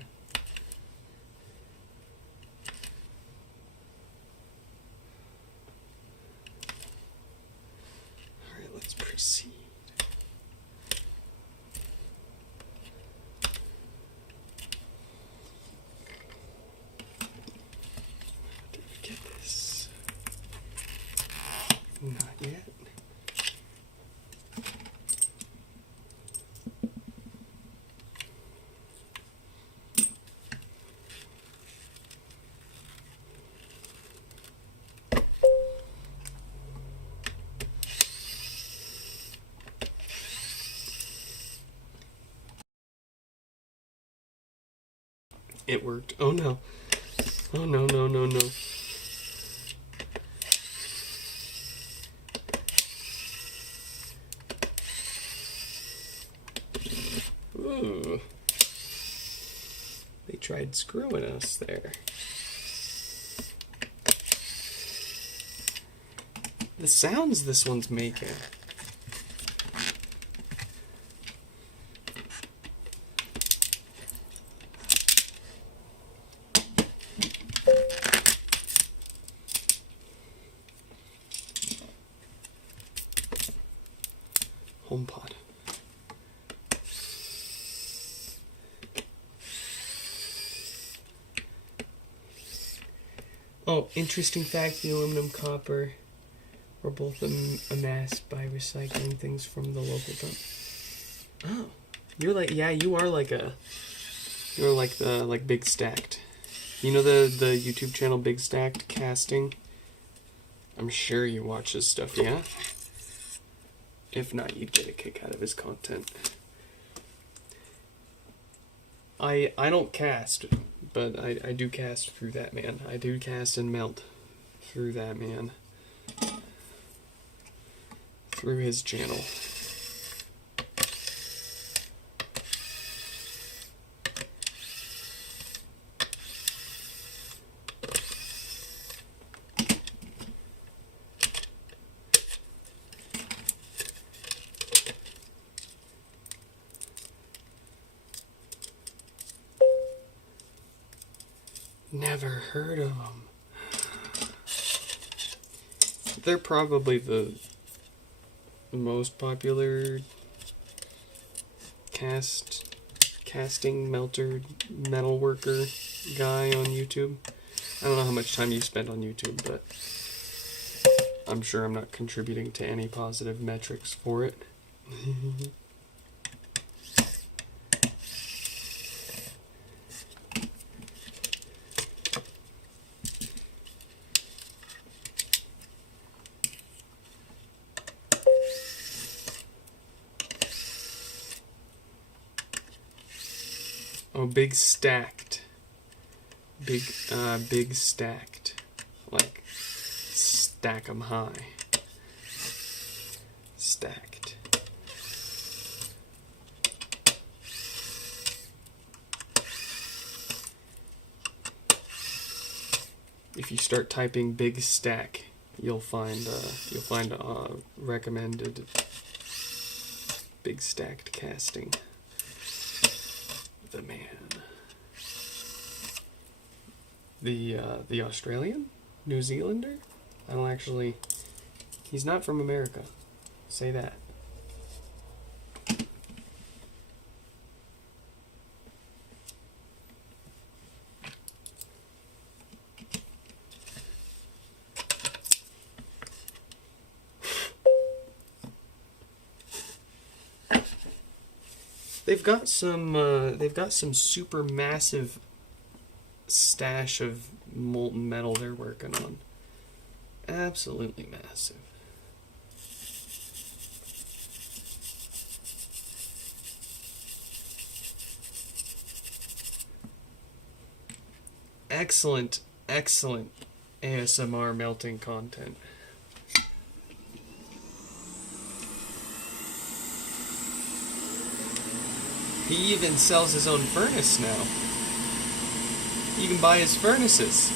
let's proceed. Did we get this? Not yet. It worked. Oh no. Oh no, no, no, no. Ooh. They tried screwing us there. The sounds this one's making. HomePod. Oh, interesting fact, the aluminum copper were both amassed by recycling things from the local dump. Oh. You're like, yeah, you are like Big Stacked. You know the YouTube channel Big Stacked Casting? I'm sure you watch this stuff, yeah? If not, you'd get a kick out of his content. I don't cast, but I do cast through that man. I do cast and melt through that man. Through his channel. Never heard of them. They're probably the most popular casting melter metal worker guy on YouTube. I don't know how much time you spend on YouTube, but I'm sure I'm not contributing to any positive metrics for it. Oh, big stacked. Big stacked. Like, stack 'em high. Stacked. If you start typing big stack, you'll find recommended Big Stacked Casting. The man. The Australian? New Zealander? I don't actually... He's not from America. Say that. They've got some super massive stash of molten metal they're working on. Absolutely massive. Excellent, excellent ASMR melting content. He even sells his own furnace now. You can buy his furnaces.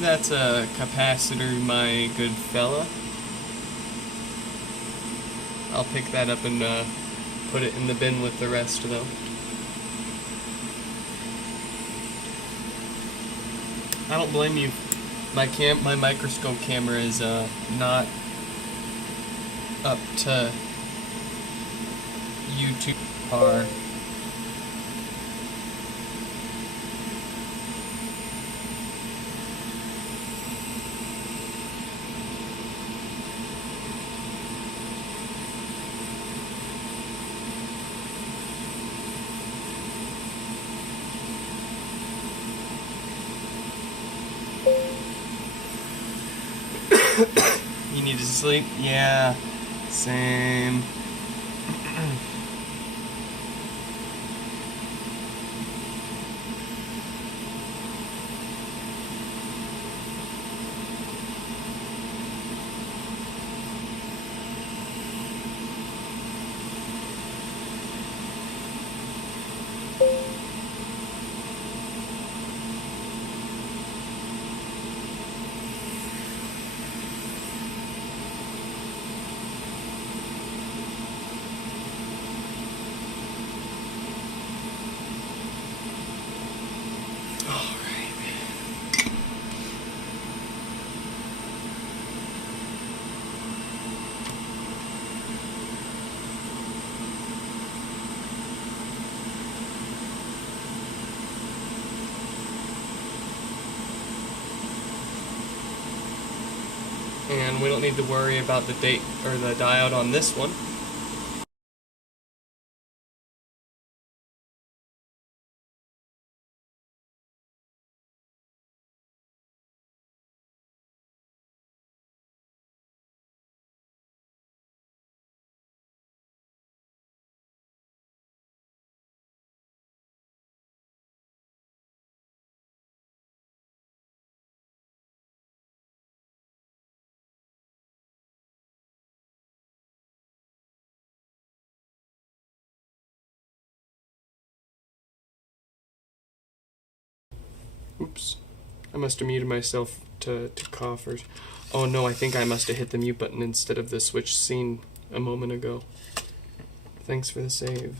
That's a capacitor, my good fella. I'll pick that up and put it in the bin with the rest, though. I don't blame you. My microscope camera is not up to YouTube par. You need to sleep? Yeah, same. And we don't need to worry about the date or the diode on this one. Oops. I must have muted myself to cough or... Oh no, I think I must have hit the mute button instead of the switch scene a moment ago. Thanks for the save.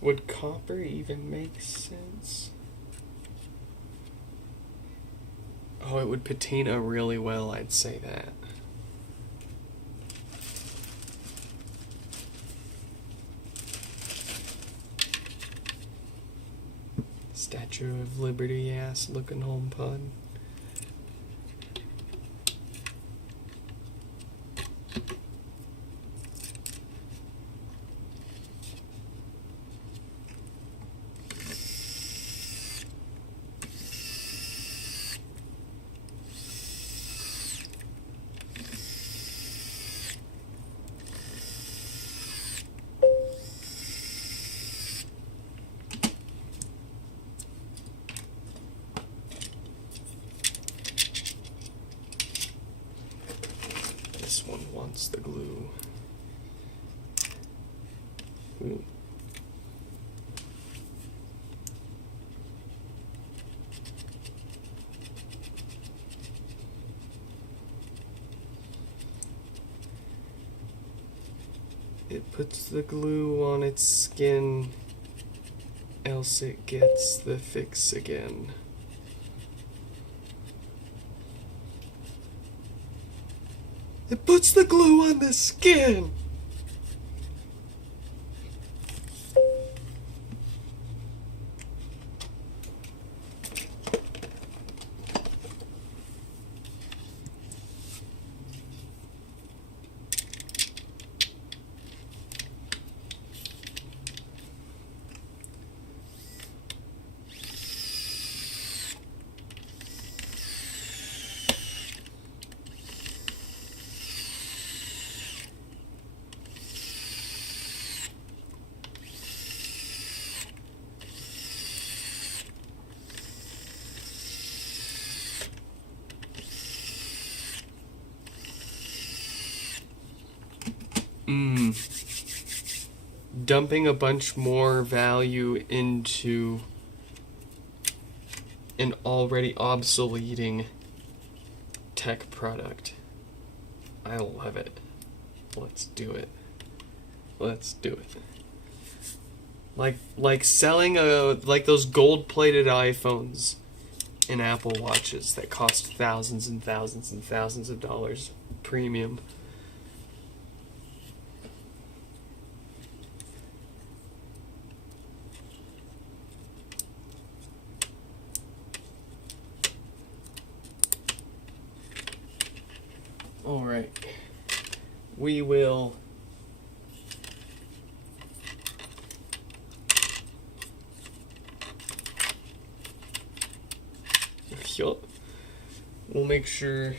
Would copper even make sense? Oh, it would patina really well, I'd say that. Statue of Liberty ass looking HomePod. the glue? Ooh. It puts the glue on its skin, else it gets the fix again. It puts the glue on the skin! Dumping a bunch more value into an already obsoleting tech product. I love it. Let's do it. Let's do it. Like selling like those gold-plated iPhones and Apple Watches that cost thousands and thousands and thousands of dollars premium. All right. We will we'll make sure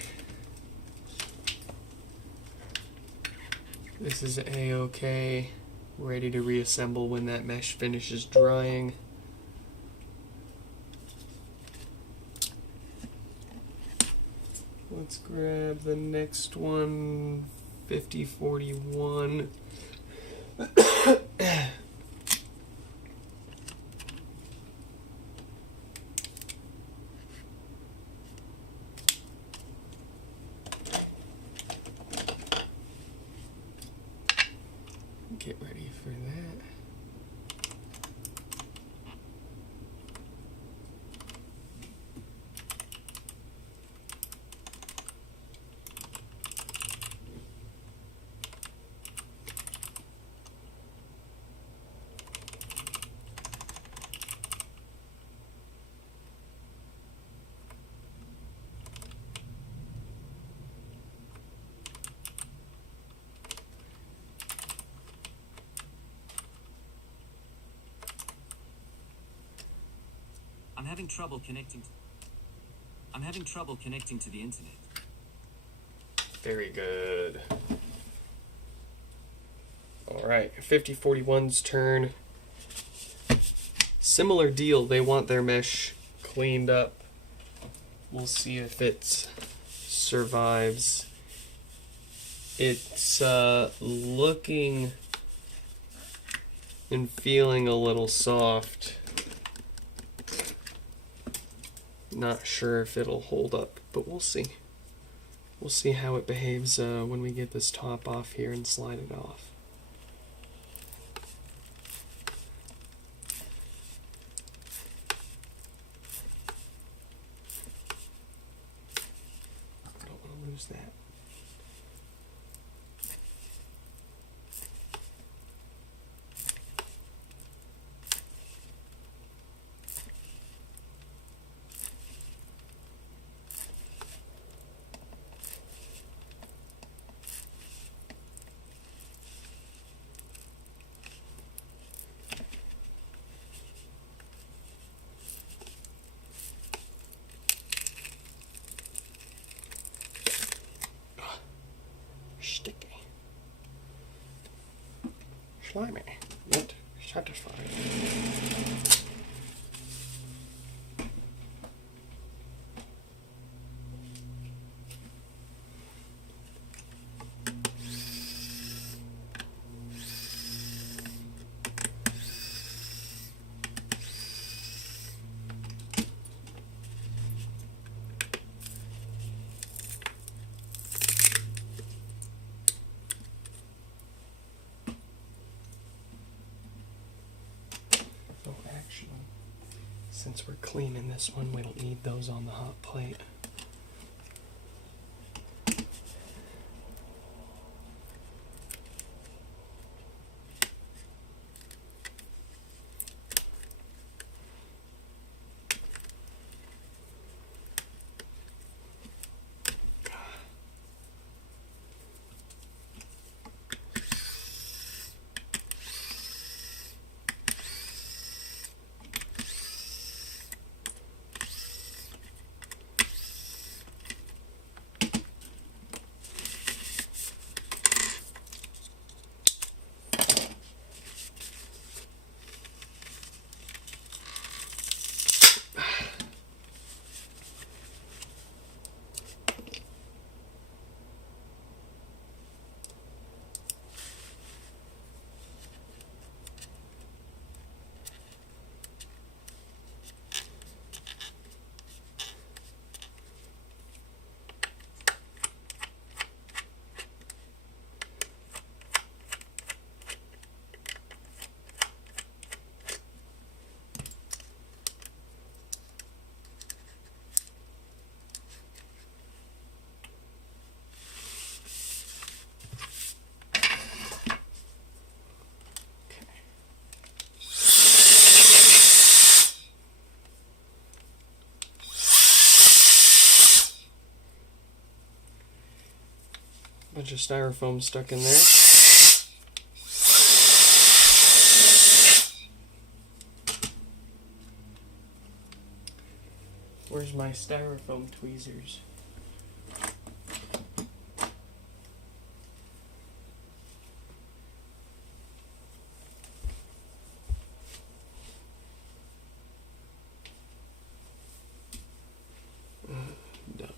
this is A-okay, ready to reassemble when that mesh finishes drying. Let's grab the next one, 5041. Get ready for that. I'm having trouble connecting to the internet. Very good. Alright, 5041's turn. Similar deal, they want their mesh cleaned up. We'll see if it survives. It's looking and feeling a little soft. Not sure if it'll hold up, but we'll see. We'll see how it behaves when we get this top off here and slide it off. I don't want to lose that. Sticky. Slimy, yet satisfying. Actually, since we're cleaning this one, we don't need those on the hot plate. Bunch of styrofoam stuck in there. Where's my styrofoam tweezers? Darn.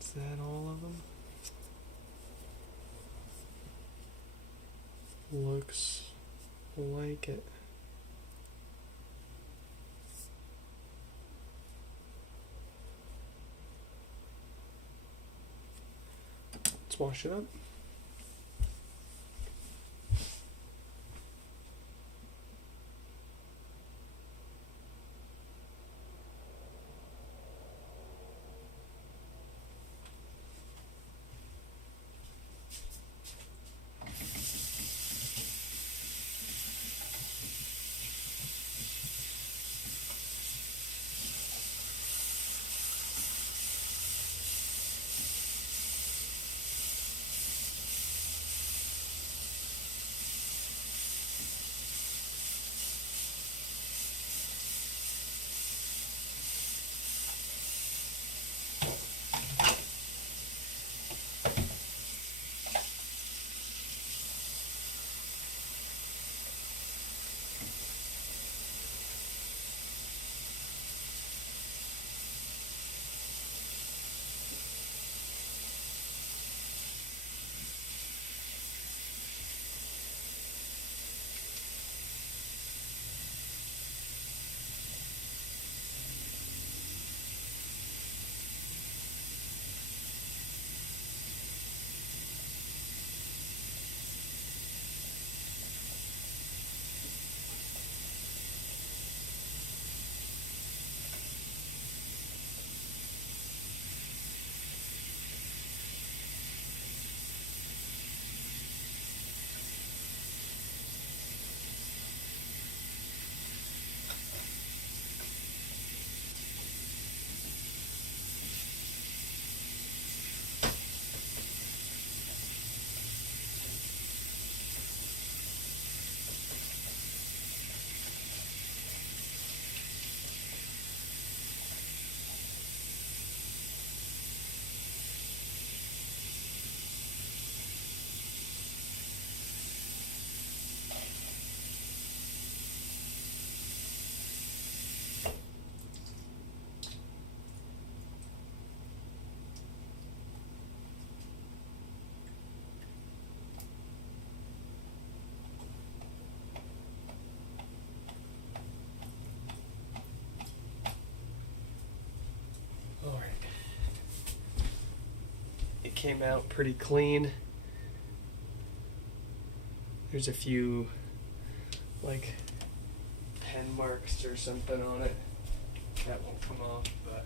Is that all of them? Looks like it. Let's wash it up. came out pretty clean. There's a few like pen marks or something on it. That won't come off, but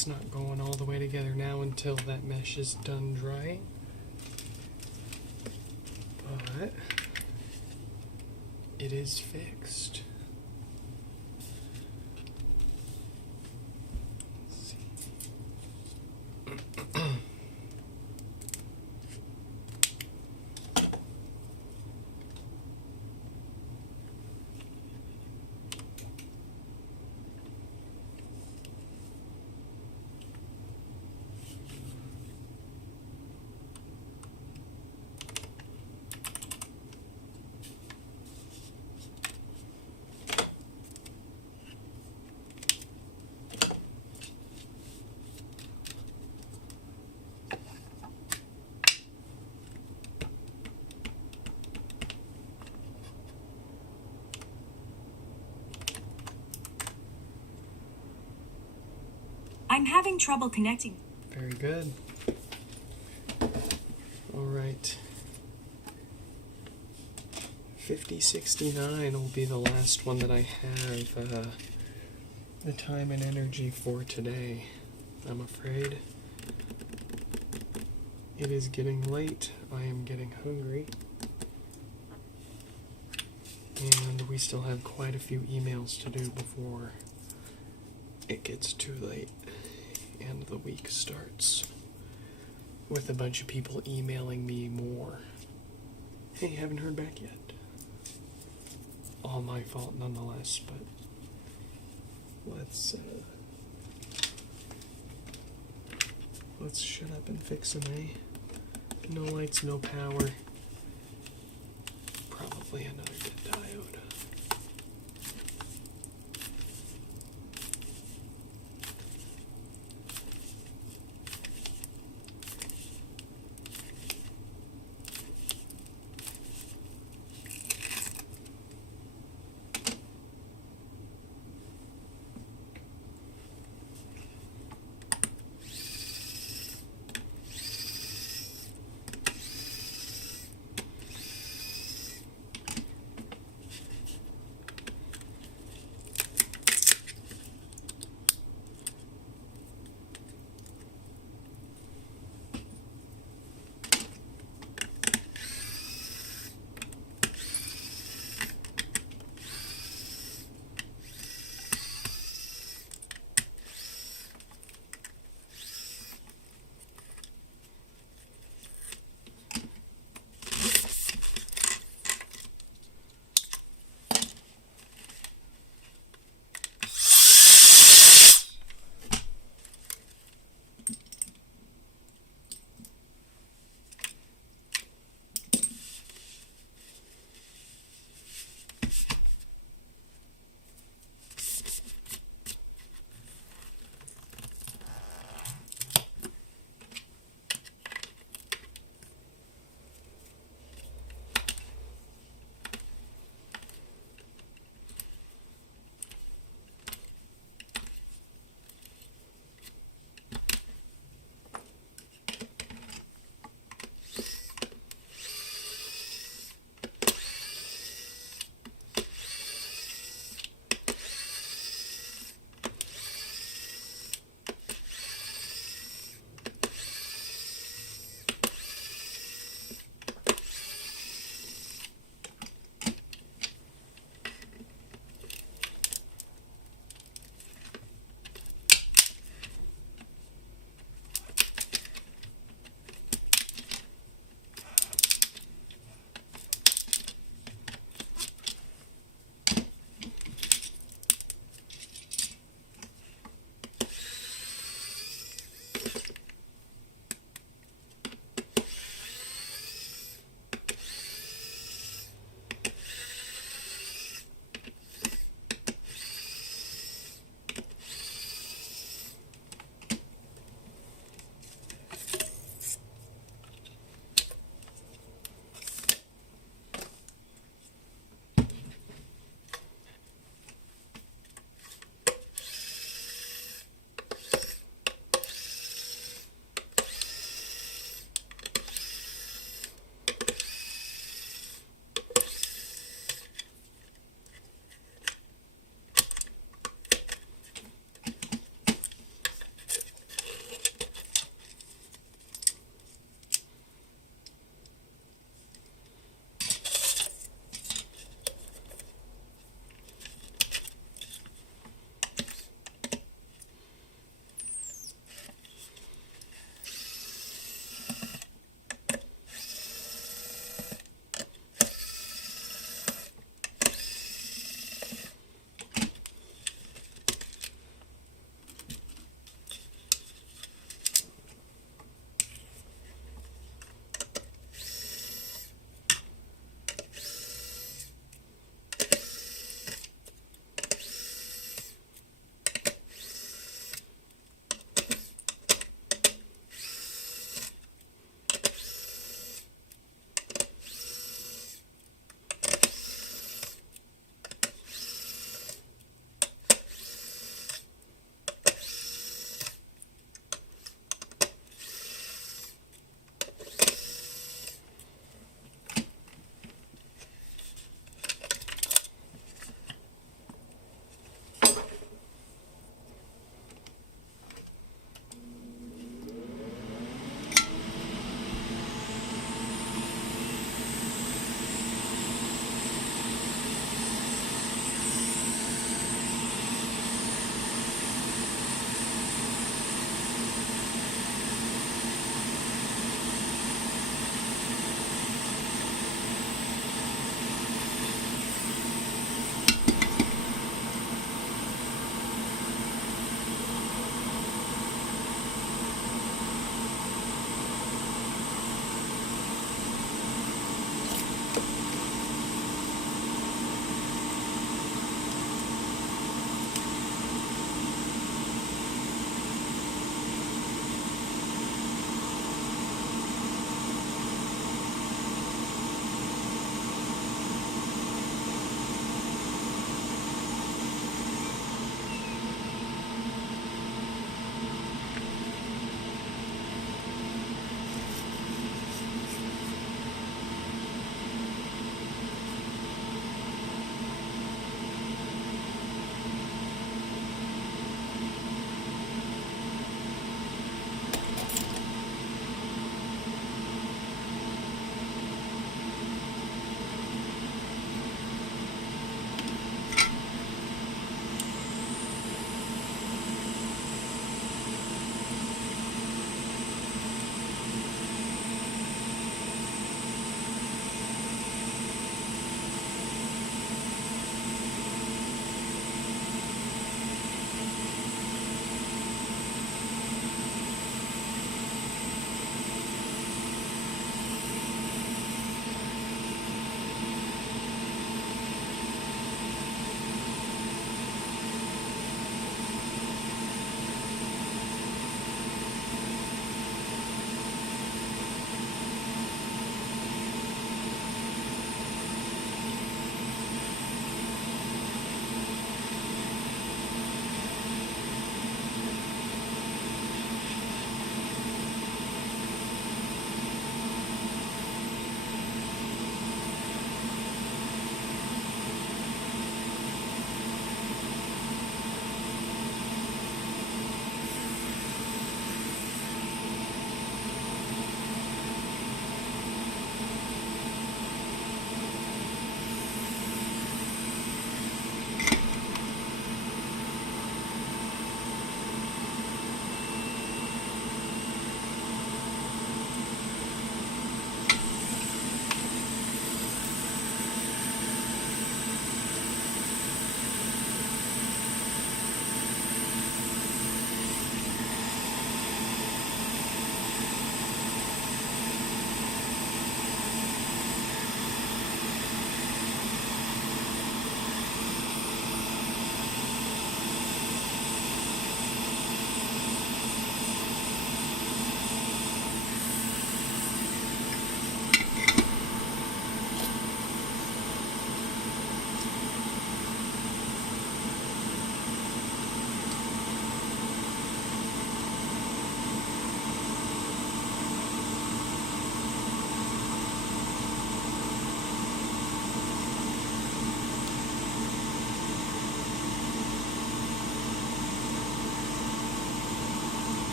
it's not going all the way together now until that mesh is done drying. But it is fixed. Let's see. I'm having trouble connecting. Very good. All right. 5069 will be the last one that I have the time and energy for today, I'm afraid. It is getting late. I am getting hungry. And we still have quite a few emails to do before it gets too late and the week starts with a bunch of people emailing me more. Hey, haven't heard back yet. All my fault nonetheless, but let's shut up and fix them, eh? No lights, no power. Probably another dead diode.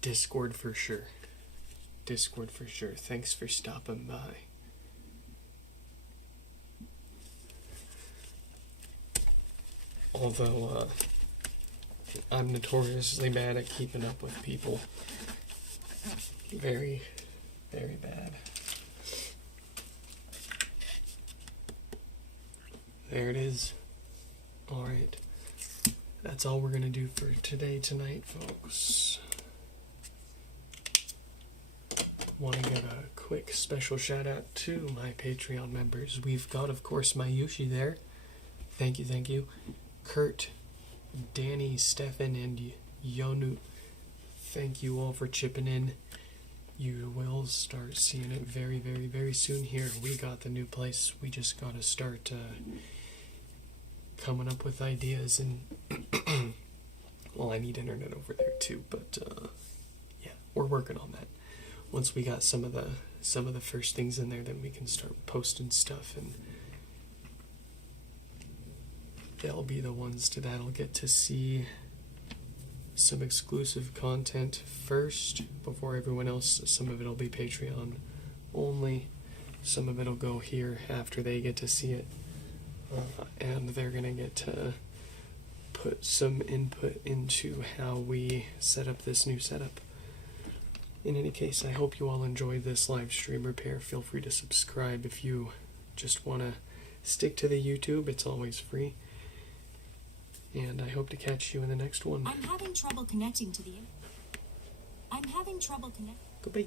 Discord for sure. Discord for sure. Thanks for stopping by. Although, I'm notoriously bad at keeping up with people. Very, very bad. There it is. Alright. That's all we're gonna do for tonight, folks. Want to give a quick special shout out to my Patreon members. We've got, of course, Mayushi there. Thank you. Kurt, Danny, Stefan, and Yonu. Thank you all for chipping in. You will start seeing it very, very, very soon here. We got the new place. We just got to start coming up with ideas, and well, I need internet over there too, but yeah, we're working on that. Once we got some of the first things in there, then we can start posting stuff, and they'll be the ones that'll get to see some exclusive content first before everyone else. Some of it'll be Patreon only. Some of it'll go here after they get to see it. And they're gonna get to put some input into how we set up this new setup. In any case, I hope you all enjoyed this live stream repair. Feel free to subscribe if you just want to stick to the YouTube. It's always free. And I hope to catch you in the next one. I'm having trouble connecting to the. Goodbye.